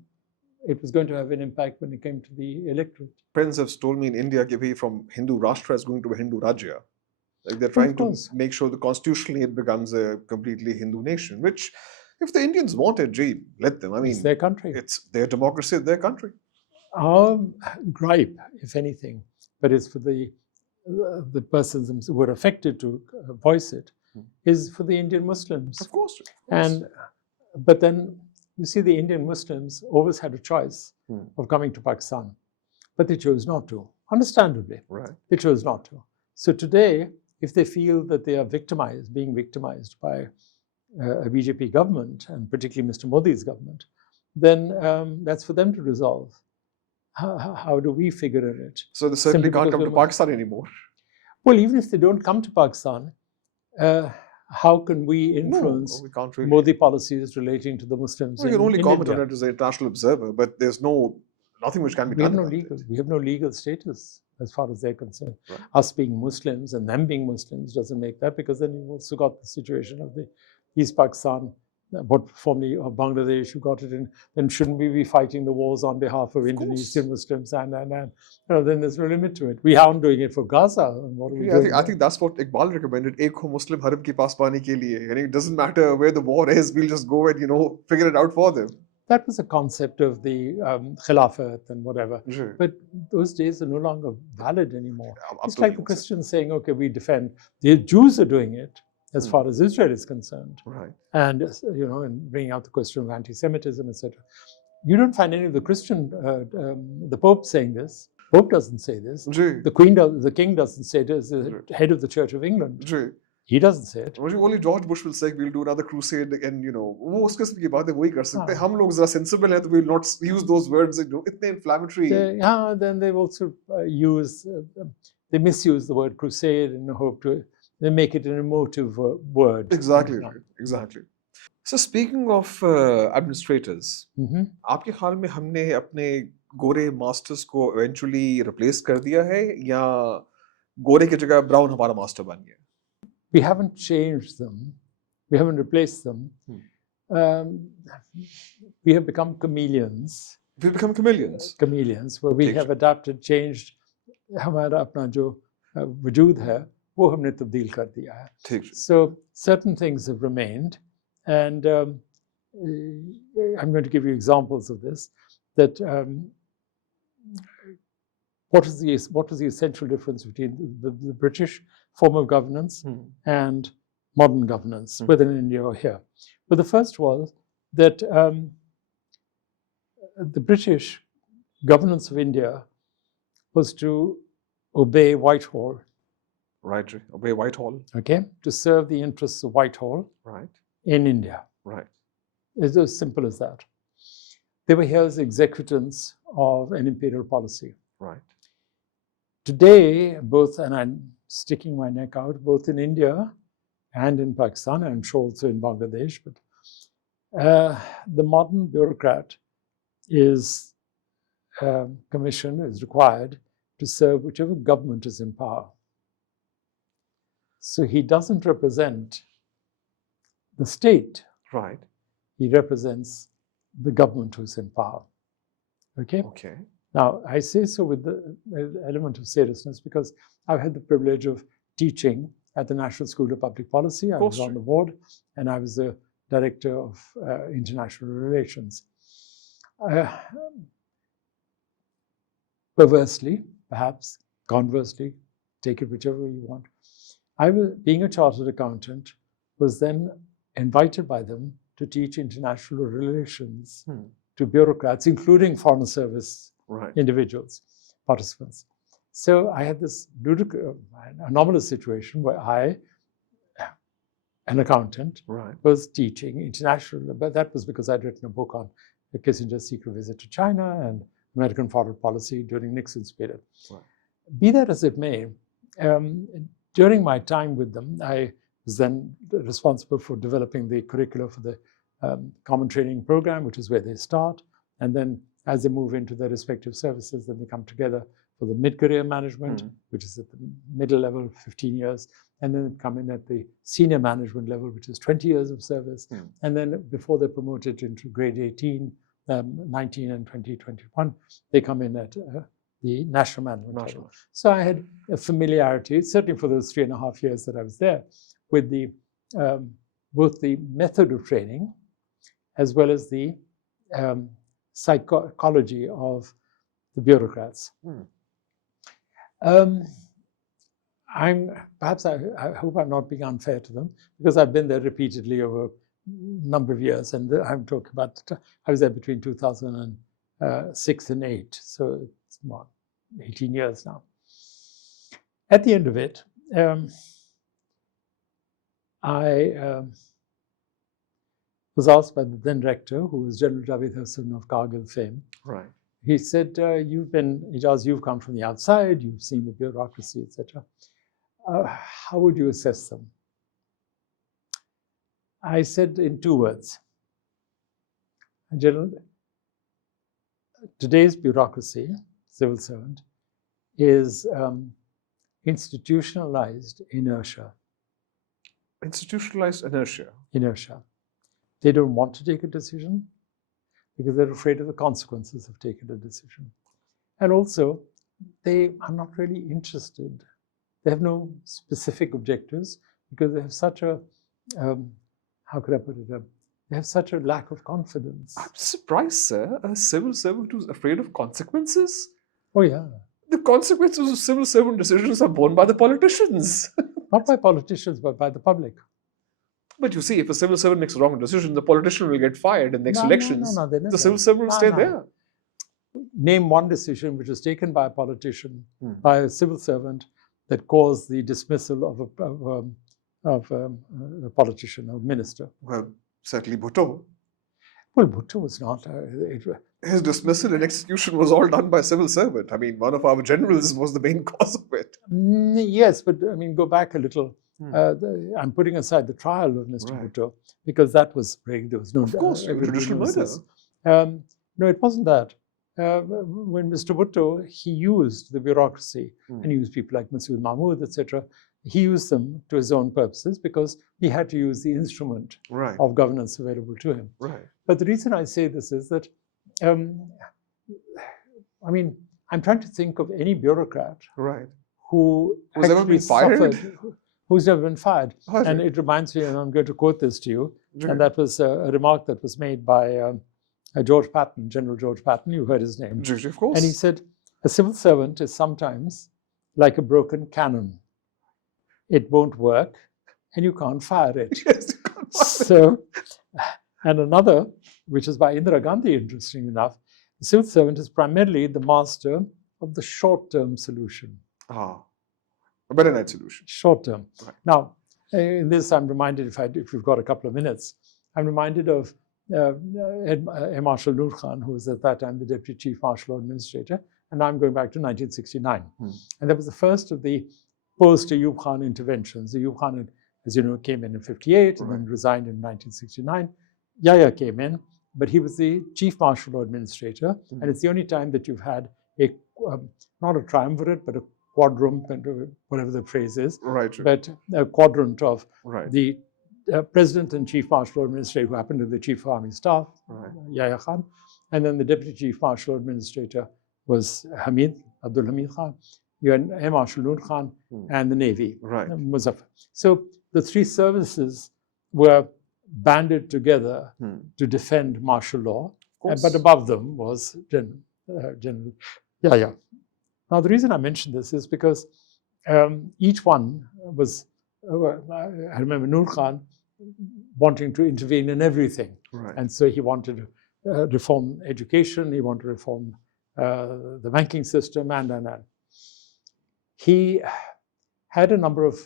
it was going to have an impact when it came to the electorate. Friends have told me in India that from Hindu Rashtra is going to a Hindu Rajya. Like they're trying to make sure that constitutionally it becomes a completely Hindu nation, which if the Indians want it, gee, let them. I mean, it's their country. It's their democracy, their country. Our gripe, if anything, but it's for the persons who are affected to voice it, is for the Indian Muslims. Of course. But then you see, the Indian Muslims always had a choice of coming to Pakistan, but they chose not to. Understandably, they chose not to. So today, if they feel that they are being victimized by a BJP government, and particularly Mr. Modi's government, then that's for them to resolve. How do we figure it? So they certainly can't come to Pakistan anymore. Well, even if they don't come to Pakistan, how can we influence Modi policies relating to the Muslims? We can only comment on it as an international observer, but there's nothing which can be done. We have no legal status as far as they're concerned. Us being Muslims and them being Muslims doesn't make that, because then you've also got the situation of the East Pakistan, what formerly of Bangladesh, you got it in, then shouldn't we be fighting the wars on behalf of Indonesian Muslims? And then there's no limit to it. We aren't doing it for Gaza. And what are we doing? I think that's what Iqbal recommended. Ek ho Muslim haram ki paas paane ke liye. It doesn't matter where the war is, we'll just go and, figure it out for them. That was a concept of the Khilafat and whatever. But those days are no longer valid anymore. It's like the Christians saying, okay, we defend. The Jews are doing it as far as Israel is concerned. And, and bringing out the question of anti-Semitism, etc. You don't find any of the Christian, the Pope saying this. Pope doesn't say this. The king doesn't say it as the head of the Church of England. He doesn't say it. Only George Bush will say we'll do another crusade, and वो उस किस्म की बातें वही कर सकते हैं. हम लोग जरा sensible हैं, तो we'll not use those words. इतने inflammatory. Then they've also they misuse the word crusade in the hope to they make it an emotive word. Exactly. So speaking of administrators, आपके ख्याल में हमने अपने गोरे masters को eventually replace कर दिया है, या गोरे की जगह brown हमारा master बन गया? We haven't changed them. We haven't replaced them. We have become chameleons. We've become chameleons. Chameleons, where we have adapted, changed. हमारा अपना जो वजूद है, वो हमने तब्दील कर दिया है. So certain things have remained, and I'm going to give you examples of this. That what was the essential difference between the British form of governance and modern governance, whether in India or here? But the first was that the British governance of India was to obey Whitehall. Obey Whitehall. Okay, to serve the interests of Whitehall in India. It's as simple as that. They were here as executants of an imperial policy. Today, and I'm sticking my neck out, both in India and in Pakistan, I'm sure also in Bangladesh, but the modern bureaucrat is required to serve whichever government is in power. So he doesn't represent the state. He represents the government who's in power. Okay? Now, I say so with the element of seriousness because I've had the privilege of teaching at the National School of Public Policy. I was on the board, and I was the director of international relations. Perversely, perhaps, conversely, take it whichever way you want. I was, being a chartered accountant, was then invited by them to teach international relations to bureaucrats, including foreign service individuals, participants. So I had this anomalous situation where I, an accountant, was teaching international, but that was because I'd written a book on Kissinger's secret visit to China and American foreign policy during Nixon's period. Be that as it may, during my time with them, I was then responsible for developing the curricula for the Common Training Program, which is where they start. And then as they move into their respective services, then they come together for the mid-career management, which is at the middle level, 15 years. And then come in at the senior management level, which is 20 years of service. And then before they're promoted into grade 18, 19 and 20, 21, they come in at the national management level. So I had a familiarity, certainly for those 3.5 years that I was there, with the both the method of training as well as the psychology of the bureaucrats. Perhaps I hope I'm not being unfair to them, because I've been there repeatedly over a number of years, and I'm talking about, I was there between 2006 and 8, so it's about 18 years now. At the end of it, I was asked by the then rector, who was General Javed Hassan of Kargil fame. He said, Ijaz, you've come from the outside, you've seen the bureaucracy, etc. How would you assess them? I said in 2 words, General, today's bureaucracy, civil servant, is institutionalized inertia. Institutionalized inertia? Inertia. They don't want to take a decision because they're afraid of the consequences of taking a decision. And also, they are not really interested. They have no specific objectives because they have such a, how could I put it, they have such a lack of confidence. I'm surprised, sir. A civil servant who's afraid of consequences? Oh, yeah. The consequences of civil servant decisions are borne by the politicians. Not by politicians, but by the public. But you see, if a civil servant makes a wrong decision, the politician will get fired in next elections. No, the civil servant will stay there. Name one decision which was taken by a politician, by a civil servant, that caused the dismissal of a politician or minister. Well, certainly Bhutto. Well, Bhutto was not. His dismissal and execution was all done by civil servant. I mean, one of our generals was the main cause of it. Yes, but I mean, go back a little. I'm putting aside the trial of Mr. Bhutto because that was rigged. There was no. Of course, judicial murder. No, it wasn't that. When Mr. Bhutto, he used the bureaucracy and he used people like Masood Mahmood, etc. He used them to his own purposes because he had to use the instrument of governance available to him. But the reason I say this is that, I mean, I'm trying to think of any bureaucrat who actually suffered, who's never been fired. And it reminds me, and I'm going to quote this to you, and that was a remark that was made by George Patton, General George Patton. You heard his name. Of course. And he said, a civil servant is sometimes like a broken cannon. It won't work, and you can't fire it. Yes, you can't fire so, and another, which is by Indira Gandhi, interesting enough, the civil servant is primarily the master of the short-term solution. A better night solution. Short-term. Now, in this, I'm reminded, if you've got a couple of minutes, I'm reminded of Air Marshal Noor Khan, who was at that time the Deputy Chief Martial Law Administrator, and I'm going back to 1969. And that was the first of the post-Ayub Khan interventions. Ayub Khan, as you know, came in 58 and then resigned in 1969. Yahya came in, but he was the Chief Martial Law Administrator, and it's the only time that you've had a, not a triumvirate, but a quadrump, whatever the phrase is, but a quadrant of the President and Chief Martial Law Administrator, who happened to be the Chief of Army Staff, Yahya Khan, and then the Deputy Chief Martial Law Administrator was Abdul Hamid Khan. You had Air Marshal Noor Khan and the Navy, Muzaffar. So the three services were banded together to defend martial law, but above them was General Yahya. Now, the reason I mention this is because each one was, I remember Noor Khan wanting to intervene in everything. And so he wanted to reform education, he wanted to reform the banking system, and. he had a number of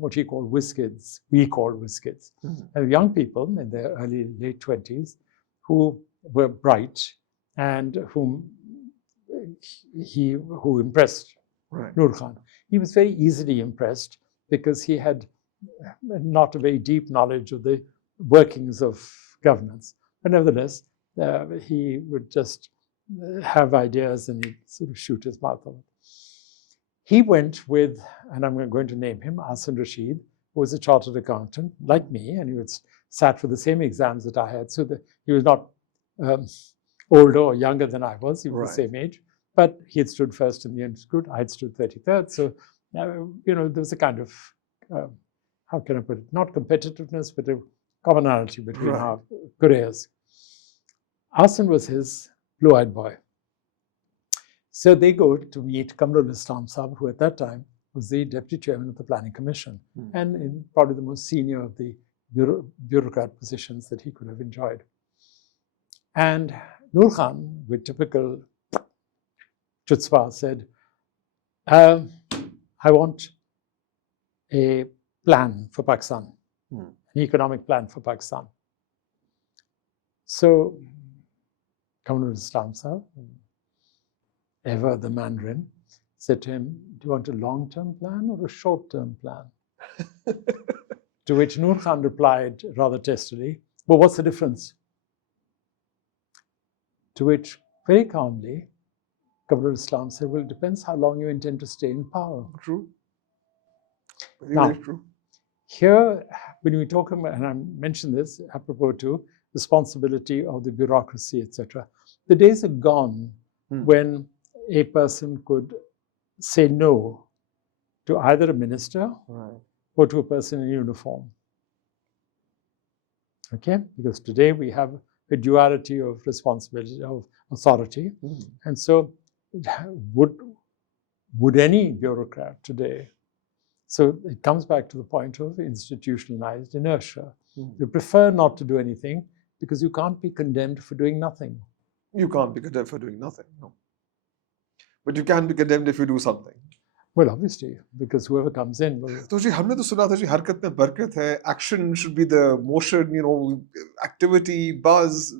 what he called whiz kids, we called whiz kids, young people in their early, late 20s who were bright and who impressed Nur Khan. He was very easily impressed because he had not a very deep knowledge of the workings of governance. But nevertheless, he would just have ideas and he'd sort of shoot his mouth on it. He went with, and I'm going to name him, Ahsan Rashid, who was a chartered accountant like me, and he was sat for the same exams that I had. So he was not older or younger than I was. He was the same age. But he had stood first in the institute. I had stood 33rd. So, there was a kind of, how can I put it, not competitiveness, but a commonality between our careers. Ahsan was his blue-eyed boy. So they go to meet Kamrul Islam Sahab, who at that time was the deputy chairman of the Planning Commission and in probably the most senior of the bureaucrat positions that he could have enjoyed. And Nur Khan, with typical chutzpah, said, I want a plan for Pakistan, an economic plan for Pakistan. So Kamrul Islam Sahab, ever the Mandarin, said to him, do you want a long-term plan or a short-term plan? To which Nur Khan replied rather testily, well, what's the difference? To which, very calmly, Kamrul Islam said, well, it depends how long you intend to stay in power. True. Very true. Here, when we talk about, and I mentioned this apropos to responsibility of the bureaucracy, etc., the days are gone when a person could say no to either a minister or to a person in uniform. Okay? Because today we have a duality of responsibility, of authority. And so would any bureaucrat today, so it comes back to the point of institutionalized inertia. You prefer not to do anything because you can't be condemned for doing nothing. You can't be condemned for doing nothing, no. But you can be condemned if you do something. Well, obviously, because whoever comes in will... तो जी हमने तो सुना था जी हरकत में बरकत है, action should be the motion, activity, buzz,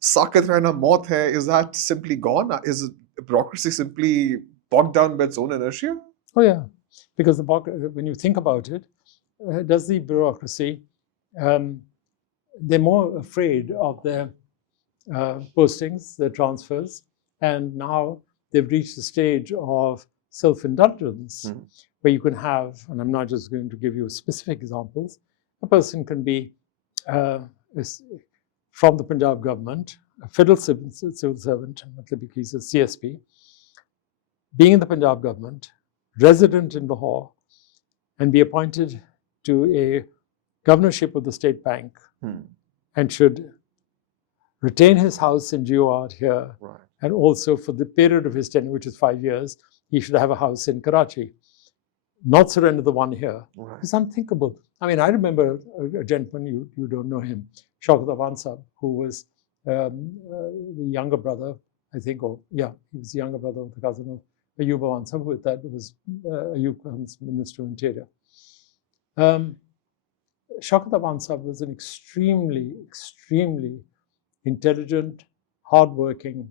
साकत रहना मौत है. Is that simply gone? Is bureaucracy simply bogged down by its own inertia? Oh yeah, because when you think about it, does the bureaucracy, they're more afraid of their postings, their transfers, and now they've reached the stage of self-indulgence, where you can have, and I'm not just going to give you specific examples, a person can be from the Punjab government, a federal civil servant, he's a CSP, being in the Punjab government, resident in Lahore, and be appointed to a governorship of the state bank, and should retain his house in GOR here, and also for the period of his tenure, which is 5 years, he should have a house in Karachi, not surrender the one here. It's unthinkable. I mean, I remember a gentleman, you don't know him, Shaukat Advani Sahab, who was the younger brother, I think, he was the younger brother of the cousin of Ayub Advani Sahab, who that was Ayub Khan's Minister of Interior. Shaukat Advani Sahab was an extremely, extremely intelligent, hardworking,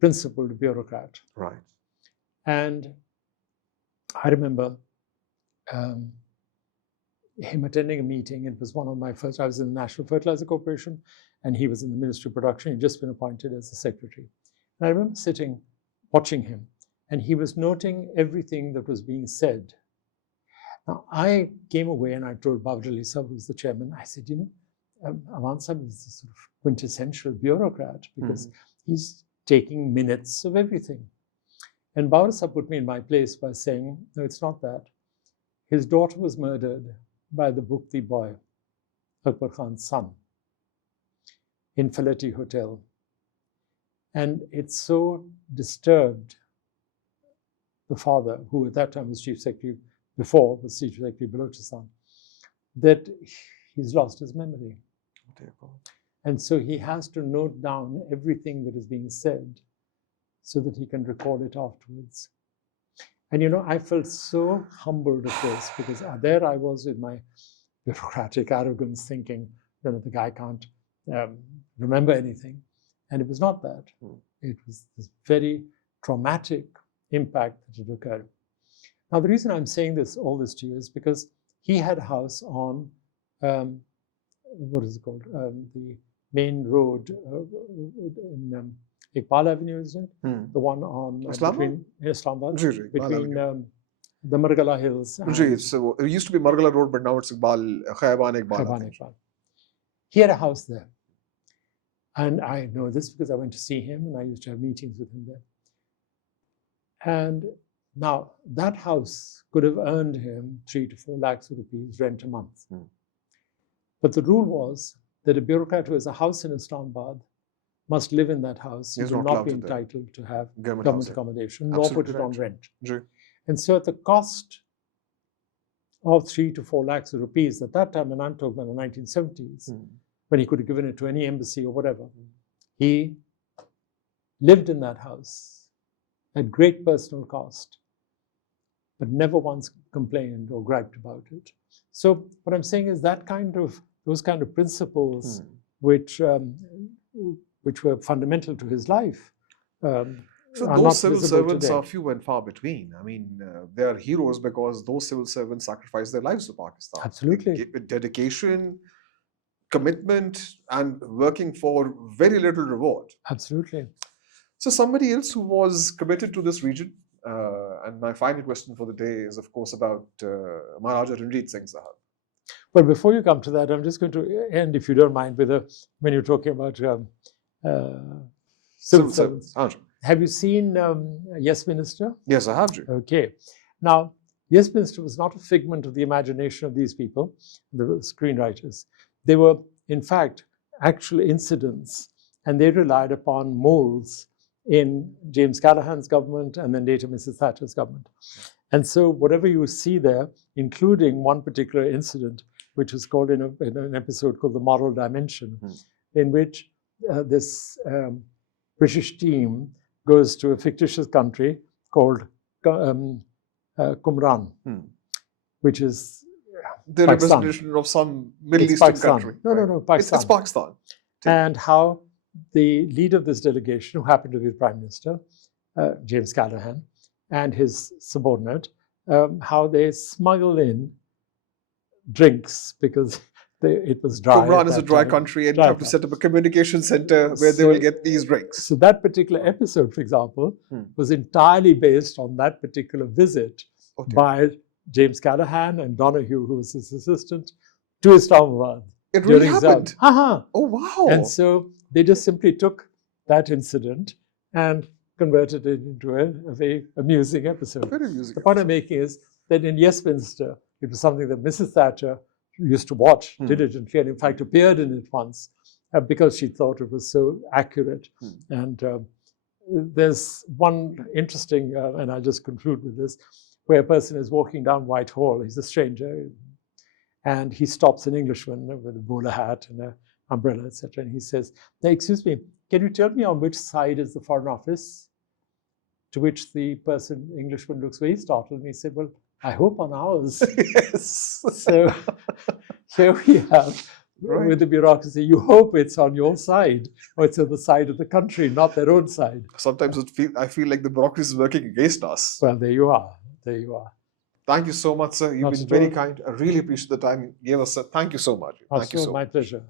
principled bureaucrat. And I remember him attending a meeting. It was one of my first, I was in the National Fertilizer Corporation, and he was in the Ministry of Production. He'd just been appointed as the secretary. And I remember sitting, watching him, and he was noting everything that was being said. Now, I came away and I told Babar Ali Sahab, who's the chairman, I said, Advani Sahab is a sort of quintessential bureaucrat because he's taking minutes of everything. And Babar Sahab put me in my place by saying, no, it's not that. His daughter was murdered by the Bukti boy, Akbar Khan's son, in Faleti Hotel. And it so disturbed the father, who at that time was Chief Secretary, before was Chief Secretary Balochistan, that he's lost his memory. And so he has to note down everything that is being said so that he can recall it afterwards. And, I felt so humbled at this because there I was with my bureaucratic arrogance thinking, the guy can't remember anything. And it was not that. It was this very traumatic impact that had occurred. Now, the reason I'm saying all this to you is because he had a house on, what is it called? The main road in Iqbal Avenue, isn't it? The one on between Islamabad, between the Margala Hills. So it used to be Margala Road, but now it's Iqbal. He had a house there. And I know this because I went to see him and I used to have meetings with him there. And now that house could have earned him 3 to 4 lakhs of rupees rent a month. But the rule was that a bureaucrat who has a house in Islamabad must live in that house. He will not be entitled to have government accommodation, nor put it on rent. And so at the cost of 3 to 4 lakhs of rupees at that time, and I'm talking about the 1970s, when he could have given it to any embassy or whatever, he lived in that house at great personal cost, but never once complained or griped about it. So what I'm saying is that those kind of principles which were fundamental to his life. So those civil servants are few and far between. I mean, they are heroes because those civil servants sacrificed their lives to Pakistan. Absolutely. Dedication, commitment, and working for very little reward. Absolutely. So somebody else who was committed to this region, and my final question for the day is, of course, about Maharaja Ranjit Singh Sahab. Well, before you come to that, I'm just going to end, if you don't mind, with when you're talking about civil servants. Have you seen Yes Minister? Yes, I have. Okay. Now, Yes Minister was not a figment of the imagination of these people, the screenwriters. They were, in fact, actual incidents, and they relied upon molds in James Callaghan's government and then later Mrs. Thatcher's government. And so whatever you see there, including one particular incident, which was called in an episode called The Moral Dimension, in which this British team goes to a fictitious country called Qumran, which is the representation of some Middle Eastern country. No, Pakistan. It's Pakistan. And how the leader of this delegation, who happened to be the Prime Minister, James Callaghan, and his subordinate, how they smuggle in drinks because it was dry. Qumran is a dry country, and you have to set up a communication center where they will get these drinks. So that particular episode, for example, was entirely based on that particular visit by James Callaghan and Donahue, who was his assistant, to Islamabad. It really happened? Oh, wow. And so they just simply took that incident and converted it into a very amusing episode. Very amusing. The point I'm making is that in Yes Minister, it was something that Mrs. Thatcher used to watch diligently and in fact appeared in it once because she thought it was so accurate. And there's one interesting, and I'll just conclude with this, where a person is walking down Whitehall, he's a stranger, and he stops an Englishman with a bowler hat and an umbrella, etc. And he says, "Excuse me, can you tell me on which side is the Foreign Office?" To which the Englishman looks very startled, and he said, "Well, I hope on ours." Yes. So here we have, with the bureaucracy, you hope it's on your side, or it's on the side of the country, not their own side. Sometimes I feel like the bureaucracy is working against us. Well, there you are. There you are. Thank you so much, sir. You've been very kind. I really appreciate the time you gave us, sir. Thank you so much. Thank you so much. My pleasure.